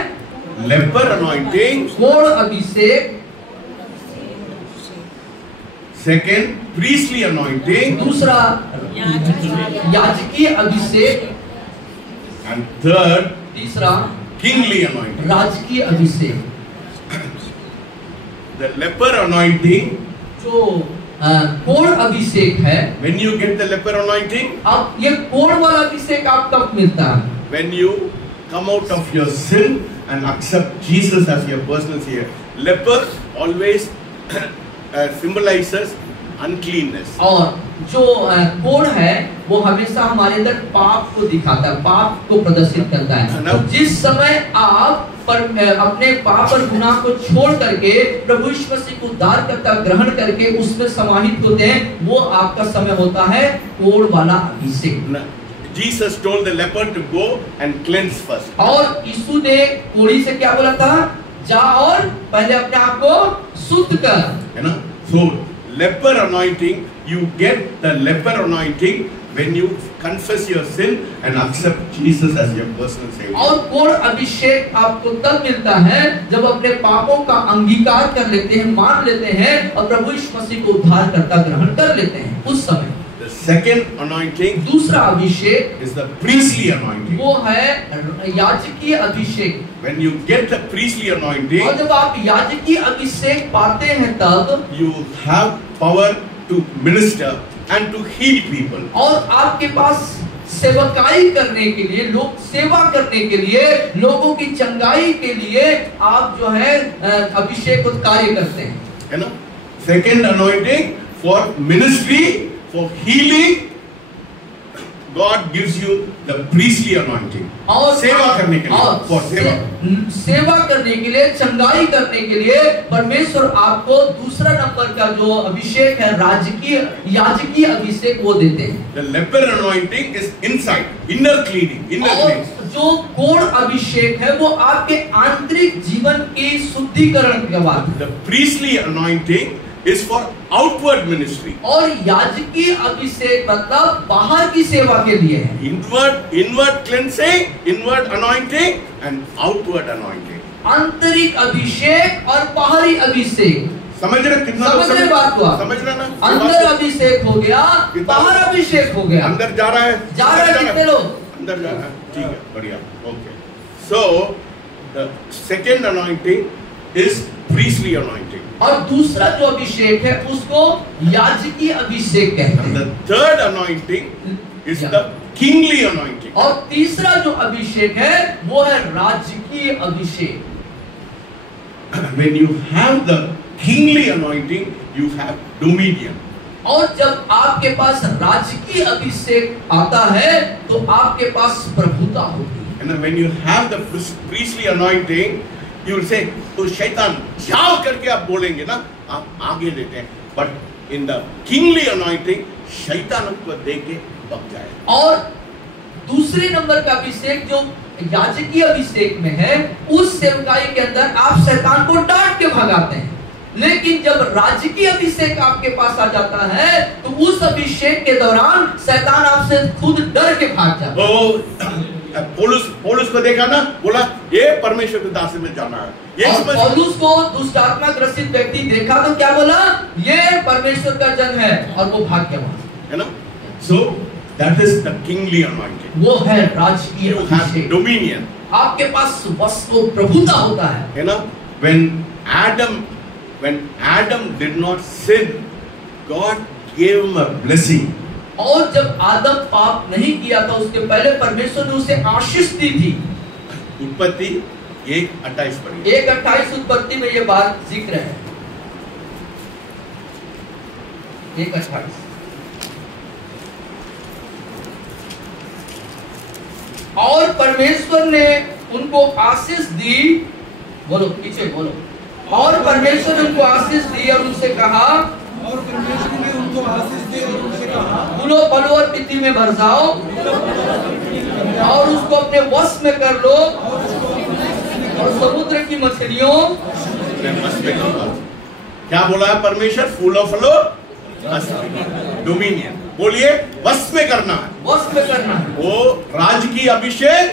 leper anointing. कोढ़ अभिषेक। Second, priestly anointing. दूसरा याजकीय अभिषेक। And third, तीसरा kingly anointing. राजकीय अभिषेक। The leper anointing, जो कोढ़ अभिषेक है, when you get the leper anointing, अब ये कोढ़ वाला अभिषेक आप कब मिलता है? when you come out of your sin and accept Jesus as your personal savior. Leper always symbolizes uncleanness. और जो कोढ़ है वो हमेशा हमारे अंदर पाप को दिखाता है, पाप को प्रदर्शित करता है। तो जिस समय आप अपने पाप और गुनाह को छोड़ करके प्रभु यीशु मसीह को उद्धारकर्ता ग्रहण करके उसमें समाहित होते हैं, वो आपका समय होता है कोढ़ वाला अभिषेक। Jesus told the leper to go and cleanse first. और यीशु ने कोढ़ी से क्या बोला था? जा और पहले अपने आप को शुद्ध कर। You know, so leper anointing, you get the leper anointing when you confess your sin and accept Jesus as your personal savior. और कोढ़ अभिषेक आपको तब मिलता है जब अपने पापों का अंगीकार कर लेते हैं, मान लेते हैं और प्रभु यीशु मसीह को उद्धारकर्ता ग्रहण कर लेते हैं। उस समय The second anointing, दूसरा अभिषेक is the priestly anointing. वो है याजकीय अभिषेक। When you get the priestly anointing, और जब आप याजकीय अभिषेक पाते हैं तब you have power to minister and to heal people. और आपके पास सेवकाई करने के लिए, लोग सेवा करने के लिए, लोगों की चंगाई के लिए आप जो है अभिषेक कार्य करते हैं। You know, second anointing for ministry, for healing, God gives you the priestly anointing. और सेवा करने के लिए, for सेवा। सेवा करने के लिए, चंगाई करने के लिए परमेश्वर आपको दूसरा नंबर का जो अभिषेक है राजकीय याजकीय अभिषेक वो देते हैं। The leper anointing is inside, inner cleaning, inner और cleansing. जो कोढ़ अभिषेक है वो आपके आंतरिक जीवन की शुद्धिकरण के बाद। The priestly anointing is for outward ministry. और याजकीय अभिषेक मतलब बाहर की सेवा के लिए है। Inward cleansing, inward anointing, and outward anointing. आंतरिक अभिषेक और बाहरी अभिषेक। समझ रहे कितना? समझ रहे बात को? समझ रहे ना? अंदर अभिषेक हो गया, बाहर अभिषेक हो गया। अंदर जा रहा है? जा रहा है कितने लोग? अंदर जा रहा है, ठीक है, बढ़िया, okay. So the second anointing is priestly anointing. और दूसरा जो अभिषेक है उसको याजकीय अभिषेक कहते And हैं। the third anointing is the kingly anointing. और तीसरा जो अभिषेक है वो है राजकीय अभिषेक। When you have the kingly anointing, you have dominion. और जब आपके पास राजकीय अभिषेक आता है तो आपके पास प्रभुता होती है। And when you have the priestly anointing, you will say, तो शैतान जाओ करके आप बोलेंगे ना, आप आगे लेते हैं। But in the kingly anointing, शैतान आपको देख के भाग जाएगा। और दूसरे नंबर का अभिषेक जो याजकीय अभिषेक में है, उस सेवकाई के अंदर आप शैतान को डांट के भगाते हैं। लेकिन जब राजकीय अभिषेक आपके पास आ जाता है तो उस अभिषेक के दौरान शैतान आपसे खुद डर के भाग जाता है। Oh, पौलुस को देखा ना, बोला ये परमेश्वर के दास में जाना है। ये और पौलुस को दुष्ट आत्मा ग्रसित व्यक्ति देखा तो क्या बोला? ये परमेश्वर का जन है और वो भाग्यवान है ना। So that is the kingly anointing. वो है राजकीय You have अभिषेक। dominion. आपके पास वस्त्र प्रभुता होता है। You know, when Adam did not sin, God gave him a blessing. और जब आदम पाप नहीं किया था उसके पहले परमेश्वर ने उसे आशीष दी थी। उत्पत्ति 1:28 पढ़िए। 1:28 उत्पत्ति में ये बात जिक्र है। 1:28 और परमेश्वर ने उनको आशीष दी, बोलो पीछे बोलो, और परमेश्वर ने उनको आशीष दी और उनसे कहा, और परमेश्वर ने उनको आशीष दी और उनसे कहा, फूलो फलो और पृथ्वी में भर जाओ और उसको अपने वश में कर लो और समुद्र की मछलियों क्या बोला है परमेश्वर? फूलो फलो डोमिनियन, बोलिए वश में करना है, वश में करना है। वो राज की अभिषेक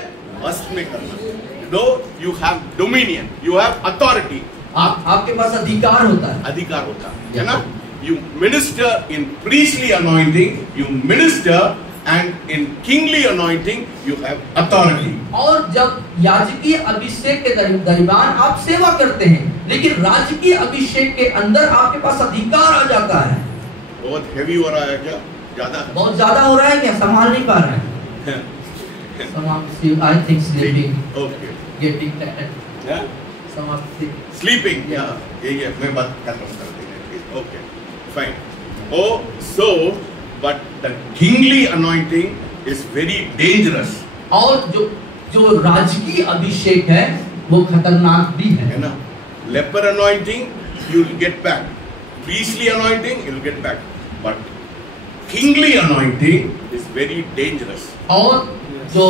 वश में करना है। No, you have dominion, you have authority. आपके पास अधिकार होता है, अधिकार होता है ना। You minister in priestly anointing, you minister, and in kingly anointing you have authority. और जब याजकीय अभिषेक के दरमियान आप सेवा करते हैं, लेकिन राजकीय अभिषेक के अंदर आपके पास अधिकार आ जाता है। बहुत हेवी हो रहा है क्या? ज्यादा? बहुत ज्यादा हो रहा है क्या? संभाल नहीं पा रहे हैं? I think sleeping, Okay. getting tired. Yeah? Sleeping. Yeah. ये मैं बात कर रहा हूँ। Okay. Fine. Oh, so, but the kingly anointing is very dangerous. और जो राजकीय अभिषेक है वो खतरनाक भी है ना। Leper anointing you will get back, priestly anointing you will get back, but kingly anointing is very dangerous. और जो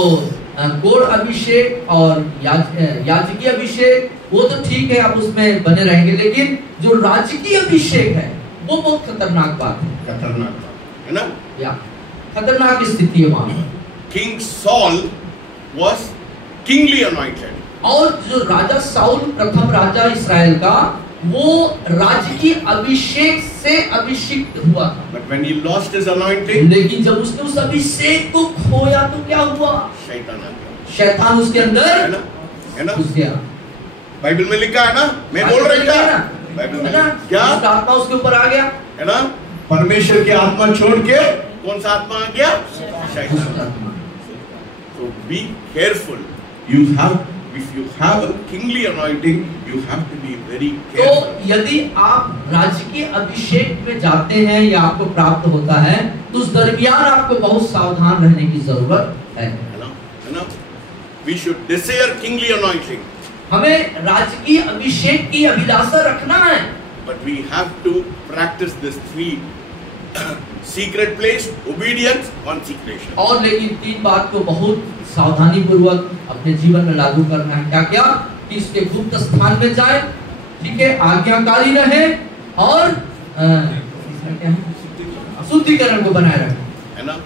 कोढ़ अभिषेक और याजकीय अभिषेक वो तो ठीक है, आप उसमें बने रहेंगे, लेकिन जो राजकीय अभिषेक है वो बहुत खतरनाक बात है। खतरनाक बात है ना, या खतरनाक स्थिति है वहां। King Saul was kingly anointed. और जो राजा साउल प्रथम राजा इस्राएल का, वो राजकीय अभिषेक से अभिषिक्त हुआ था। But when he lost his anointing, लेकिन जब उसने उस अभिषेक को खोया तो क्या हुआ? शैतान आ गया। शैतान उसके अंदर है ना? घुस गया। बाइबल में लिखा है ना, मैं बोल रहा था बाइबल में क्या आत्मा उसके ऊपर आ गया है ना। परमेश्वर की आत्मा छोड़ के कौन सा आत्मा आ गया? शैतान। So be careful. If you have a kingly anointing, you have to be very careful. तो यदि आप राजकीय अभिषेक में जाते हैं या आपको प्राप्त होता है, तो उस दरमियान आपको बहुत सावधान रहने की जरूरत है ना? We should desire kingly anointing. हमें राजकीय अभिषेक की अभिलाषा रखना है। But we have to practice this three: secret place, obedience, consecration. और लेकिन तीन बात को बहुत सावधानी पूर्वक अपने जीवन में लागू करना है। क्या क्या? कि इसके गुप्त स्थान में जाए, ठीक है, आज्ञाकारी रहे और शुद्धिकरण को बनाए रखें, है ना।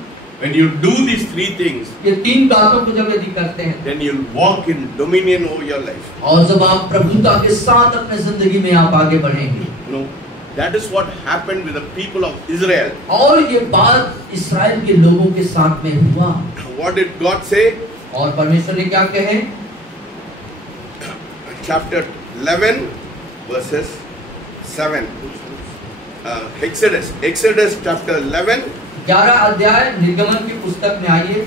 When you do these three things, ये तीन बातों को जब यदि करते हैं, then you'll walk in dominion over your life. और जब आप प्रभुता के साथ अपने जिंदगी में आप आगे बढ़ेंगे। No, that is what happened with the people of Israel. और ये बात इस्राएल के लोगों के साथ में हुआ। What did God say? और परमेश्वर ने क्या कहे? Chapter 11 verses 7. Exodus chapter 11. 11 अध्याय निर्गमन की पुस्तक में आइए।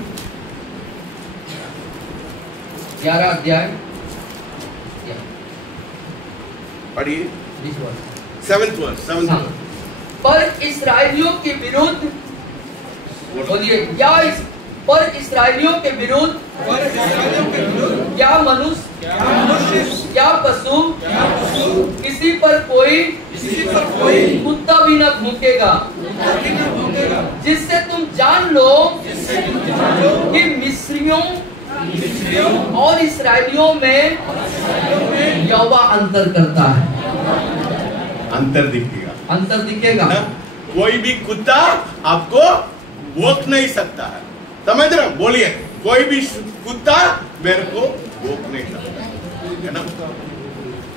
11 अध्याय पढ़िए। 7th verse. पर इस्राएलियों के विरुद्ध बोलिए, पर इस्राएलियों के विरुद्ध क्या मनुष्य, क्या पशु, किसी पर कोई कुत्ता भी न भौंकेगा, जिससे तुम जान लो कि मिस्रियों और इस्राएलियों में यहोवा अंतर करता है। अंतर दिखेगा ना? कोई भी कुत्ता आपको भोंक नहीं सकता है, समझ रहे हो? बोलिए, कोई भी कुत्ता मेरे को भोंक नहीं सकता, है ना?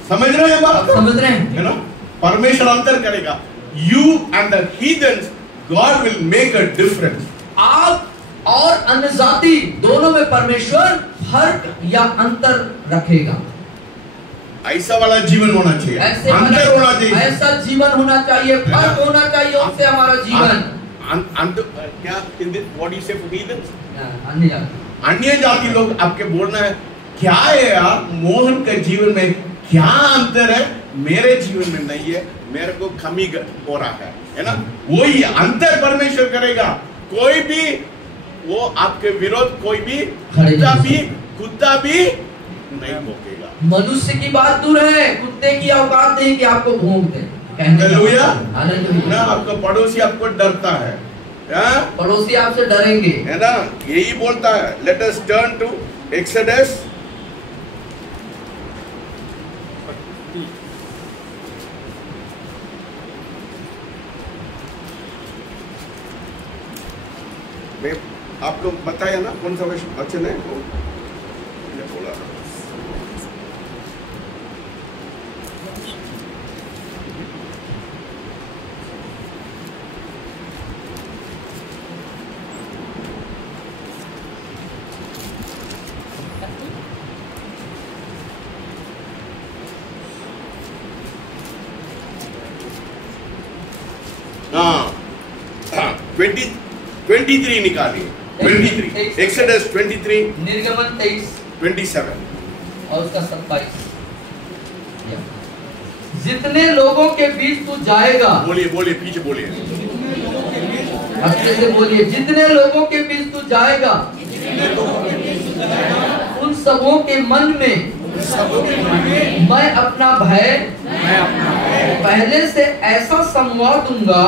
समझ रहे हैं बात? समझ रहे हैं? है ना? परमेश्वर अंतर करेगा। You and the heathens, God will make a difference. आप और अन्य जाति दोनों में परमेश्वर फर्क या अंतर रखेगा। ऐसा वाला जीवन होना चाहिए, ऐसे अंतर होना चाहिए, ऐसा जीवन होना चाहिए, फर्क होना चाहिए उससे हमारा जीवन। क्या what do you say for heathens? अन्य जाति, अन्य जाति लोग आपके बोलना है क्या है यार, मोहन के जीवन में क्या अंतर है, मेरे जीवन में नहीं है, मेरे को कमी हो रहा है ना? वही अंतर परमेश्वर करेगा। कोई भी वो आपके विरोध, कोई भी कुत्ता भी नहीं भौंकेगा। मनुष्य की बात दूर है, कुत्ते की औकात नहीं कि आपको भौंक दे। हालेलुया। हालेलुया। ना आपका पड़ोसी आपको डरता है, पड़ोसी आपसे डरेंगे, है ना? यही बोलता है। Let us turn to Exodus आपको बताया ना कौन सा वचन है वो बोला था। हाँ 23 निकालिए। 23 एक्सोडस 23 निर्गमन 27 और उसका 27। जितने लोगों के बीच तू जाएगा, बोलिए बोलिए पीछे बोलिए, अच्छे से बोलिए, जितने लोगों के बीच तू जाएगा उन सबों के मन में मैं अपना भय पहले से ऐसा संवार दूंगा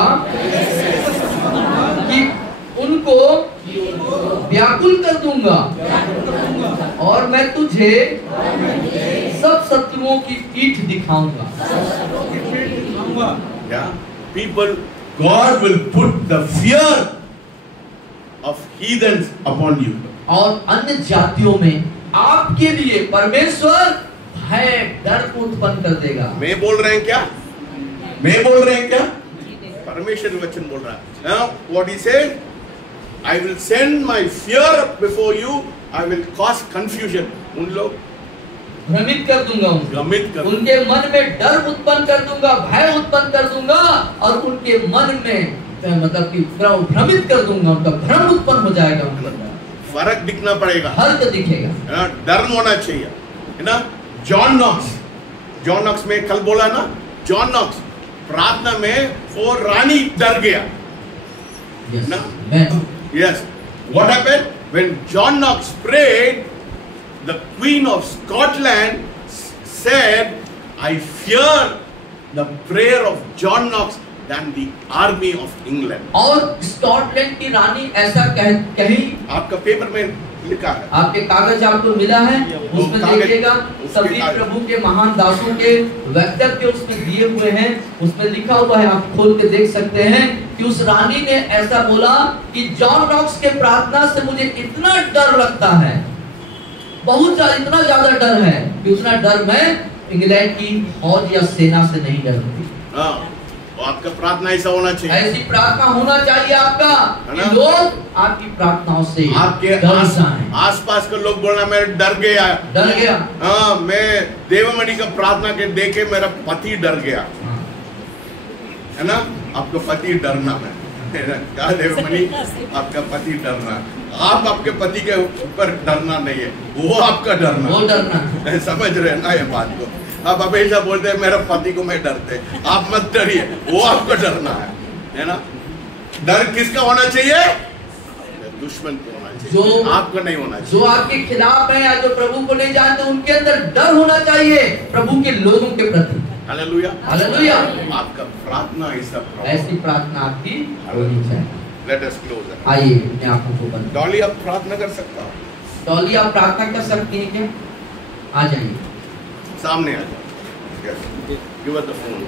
कि उनको व्याकुल कर दूंगा और मैं तुझे सब शत्रुओं की पीठ दिखाऊंगा। People, God will put the fear of heathens upon you. और अन्य जातियों में आपके लिए परमेश्वर भय, डर को उत्पन्न कर देगा। मैं बोल रहे हैं क्या? मैं बोल रहे हैं क्या? परमेश्वर वचन बोल रहा है। Now what he said, I will send my fear before you, I will cause confusion. उन लोग भ्रमित कर दूंगा, उनके मन में डर उत्पन्न कर दूंगा, भय उत्पन्न कर दूंगा और उनके मन में मतलब कि भ्रमित कर दूंगा, उनका भ्रम उत्पन्न हो जाएगा। फर्क दिखना पड़ेगा, फर्क दिखेगा, डर होना चाहिए, है ना? जॉन नॉक्स में कल बोला ना, जॉन नॉक्स प्रार्थना में वो रानी डर गया ना? Yes. What happened when John Knox prayed? The Queen of Scotland said, "I fear the prayer of John Knox than the army of England." और स्कॉटलैंड की रानी ऐसा कही। आपका पेपर में लिखा है, आपके कागज आपको मिला है, उसमें देखिएगा सभी प्रभु के महान दासों के वक्तव्य उसमें दिए हुए हैं, उसमें लिखा हुआ है, आप खोल के देख सकते हैं कि उस रानी ने ऐसा बोला कि जॉन नॉक्स के प्रार्थना से मुझे इतना डर लगता है, बहुत ज्यादा, इतना ज्यादा डर है कि उतना डर मैं इंग्लैंड की फौज या सेना से नहीं डरती। आपका प्रार्थना ऐसा होना चाहिए, ऐसी प्रार्थना होना चाहिए आपका कि लोग आपकी प्रार्थनाओं से आपके आसपास के लोग बोलना मैं डर गया। हाँ, मैं देवमणि का प्रार्थना के देखे मेरा पति डर गया, है ना? आपका पति डरना है क्या देवमणि? आपका पति डरना, आप आपके पति के ऊपर डरना नहीं है, वो आपका डरना, वो डरना। समझ रहे ना ये बात को? आप हमेशा बोलते हैं मेरे पति को मैं डरते, आप मत डरिए, वो आपका डरना है ना? डर किसका होना चाहिए? दुश्मन को होना चाहिए, जो आपका नहीं होना चाहिए। जो आपके खिलाफ है या जो प्रभु को नहीं जानते, उनके अंदर डर होना चाहिए प्रभु के लोगों के प्रति। Hallelujah, hallelujah. आपका प्रार्थना ऐसी प्रार्थना आपकी होनी चाहिए। Let us close. आइए मैं आपको बंद। डॉली आप प्रार्थना कर सकता हो? डॉली आप प्रार्थना कर सकती हैं क्या? आ जाइए, सामने आ जाओ। Give us the phone.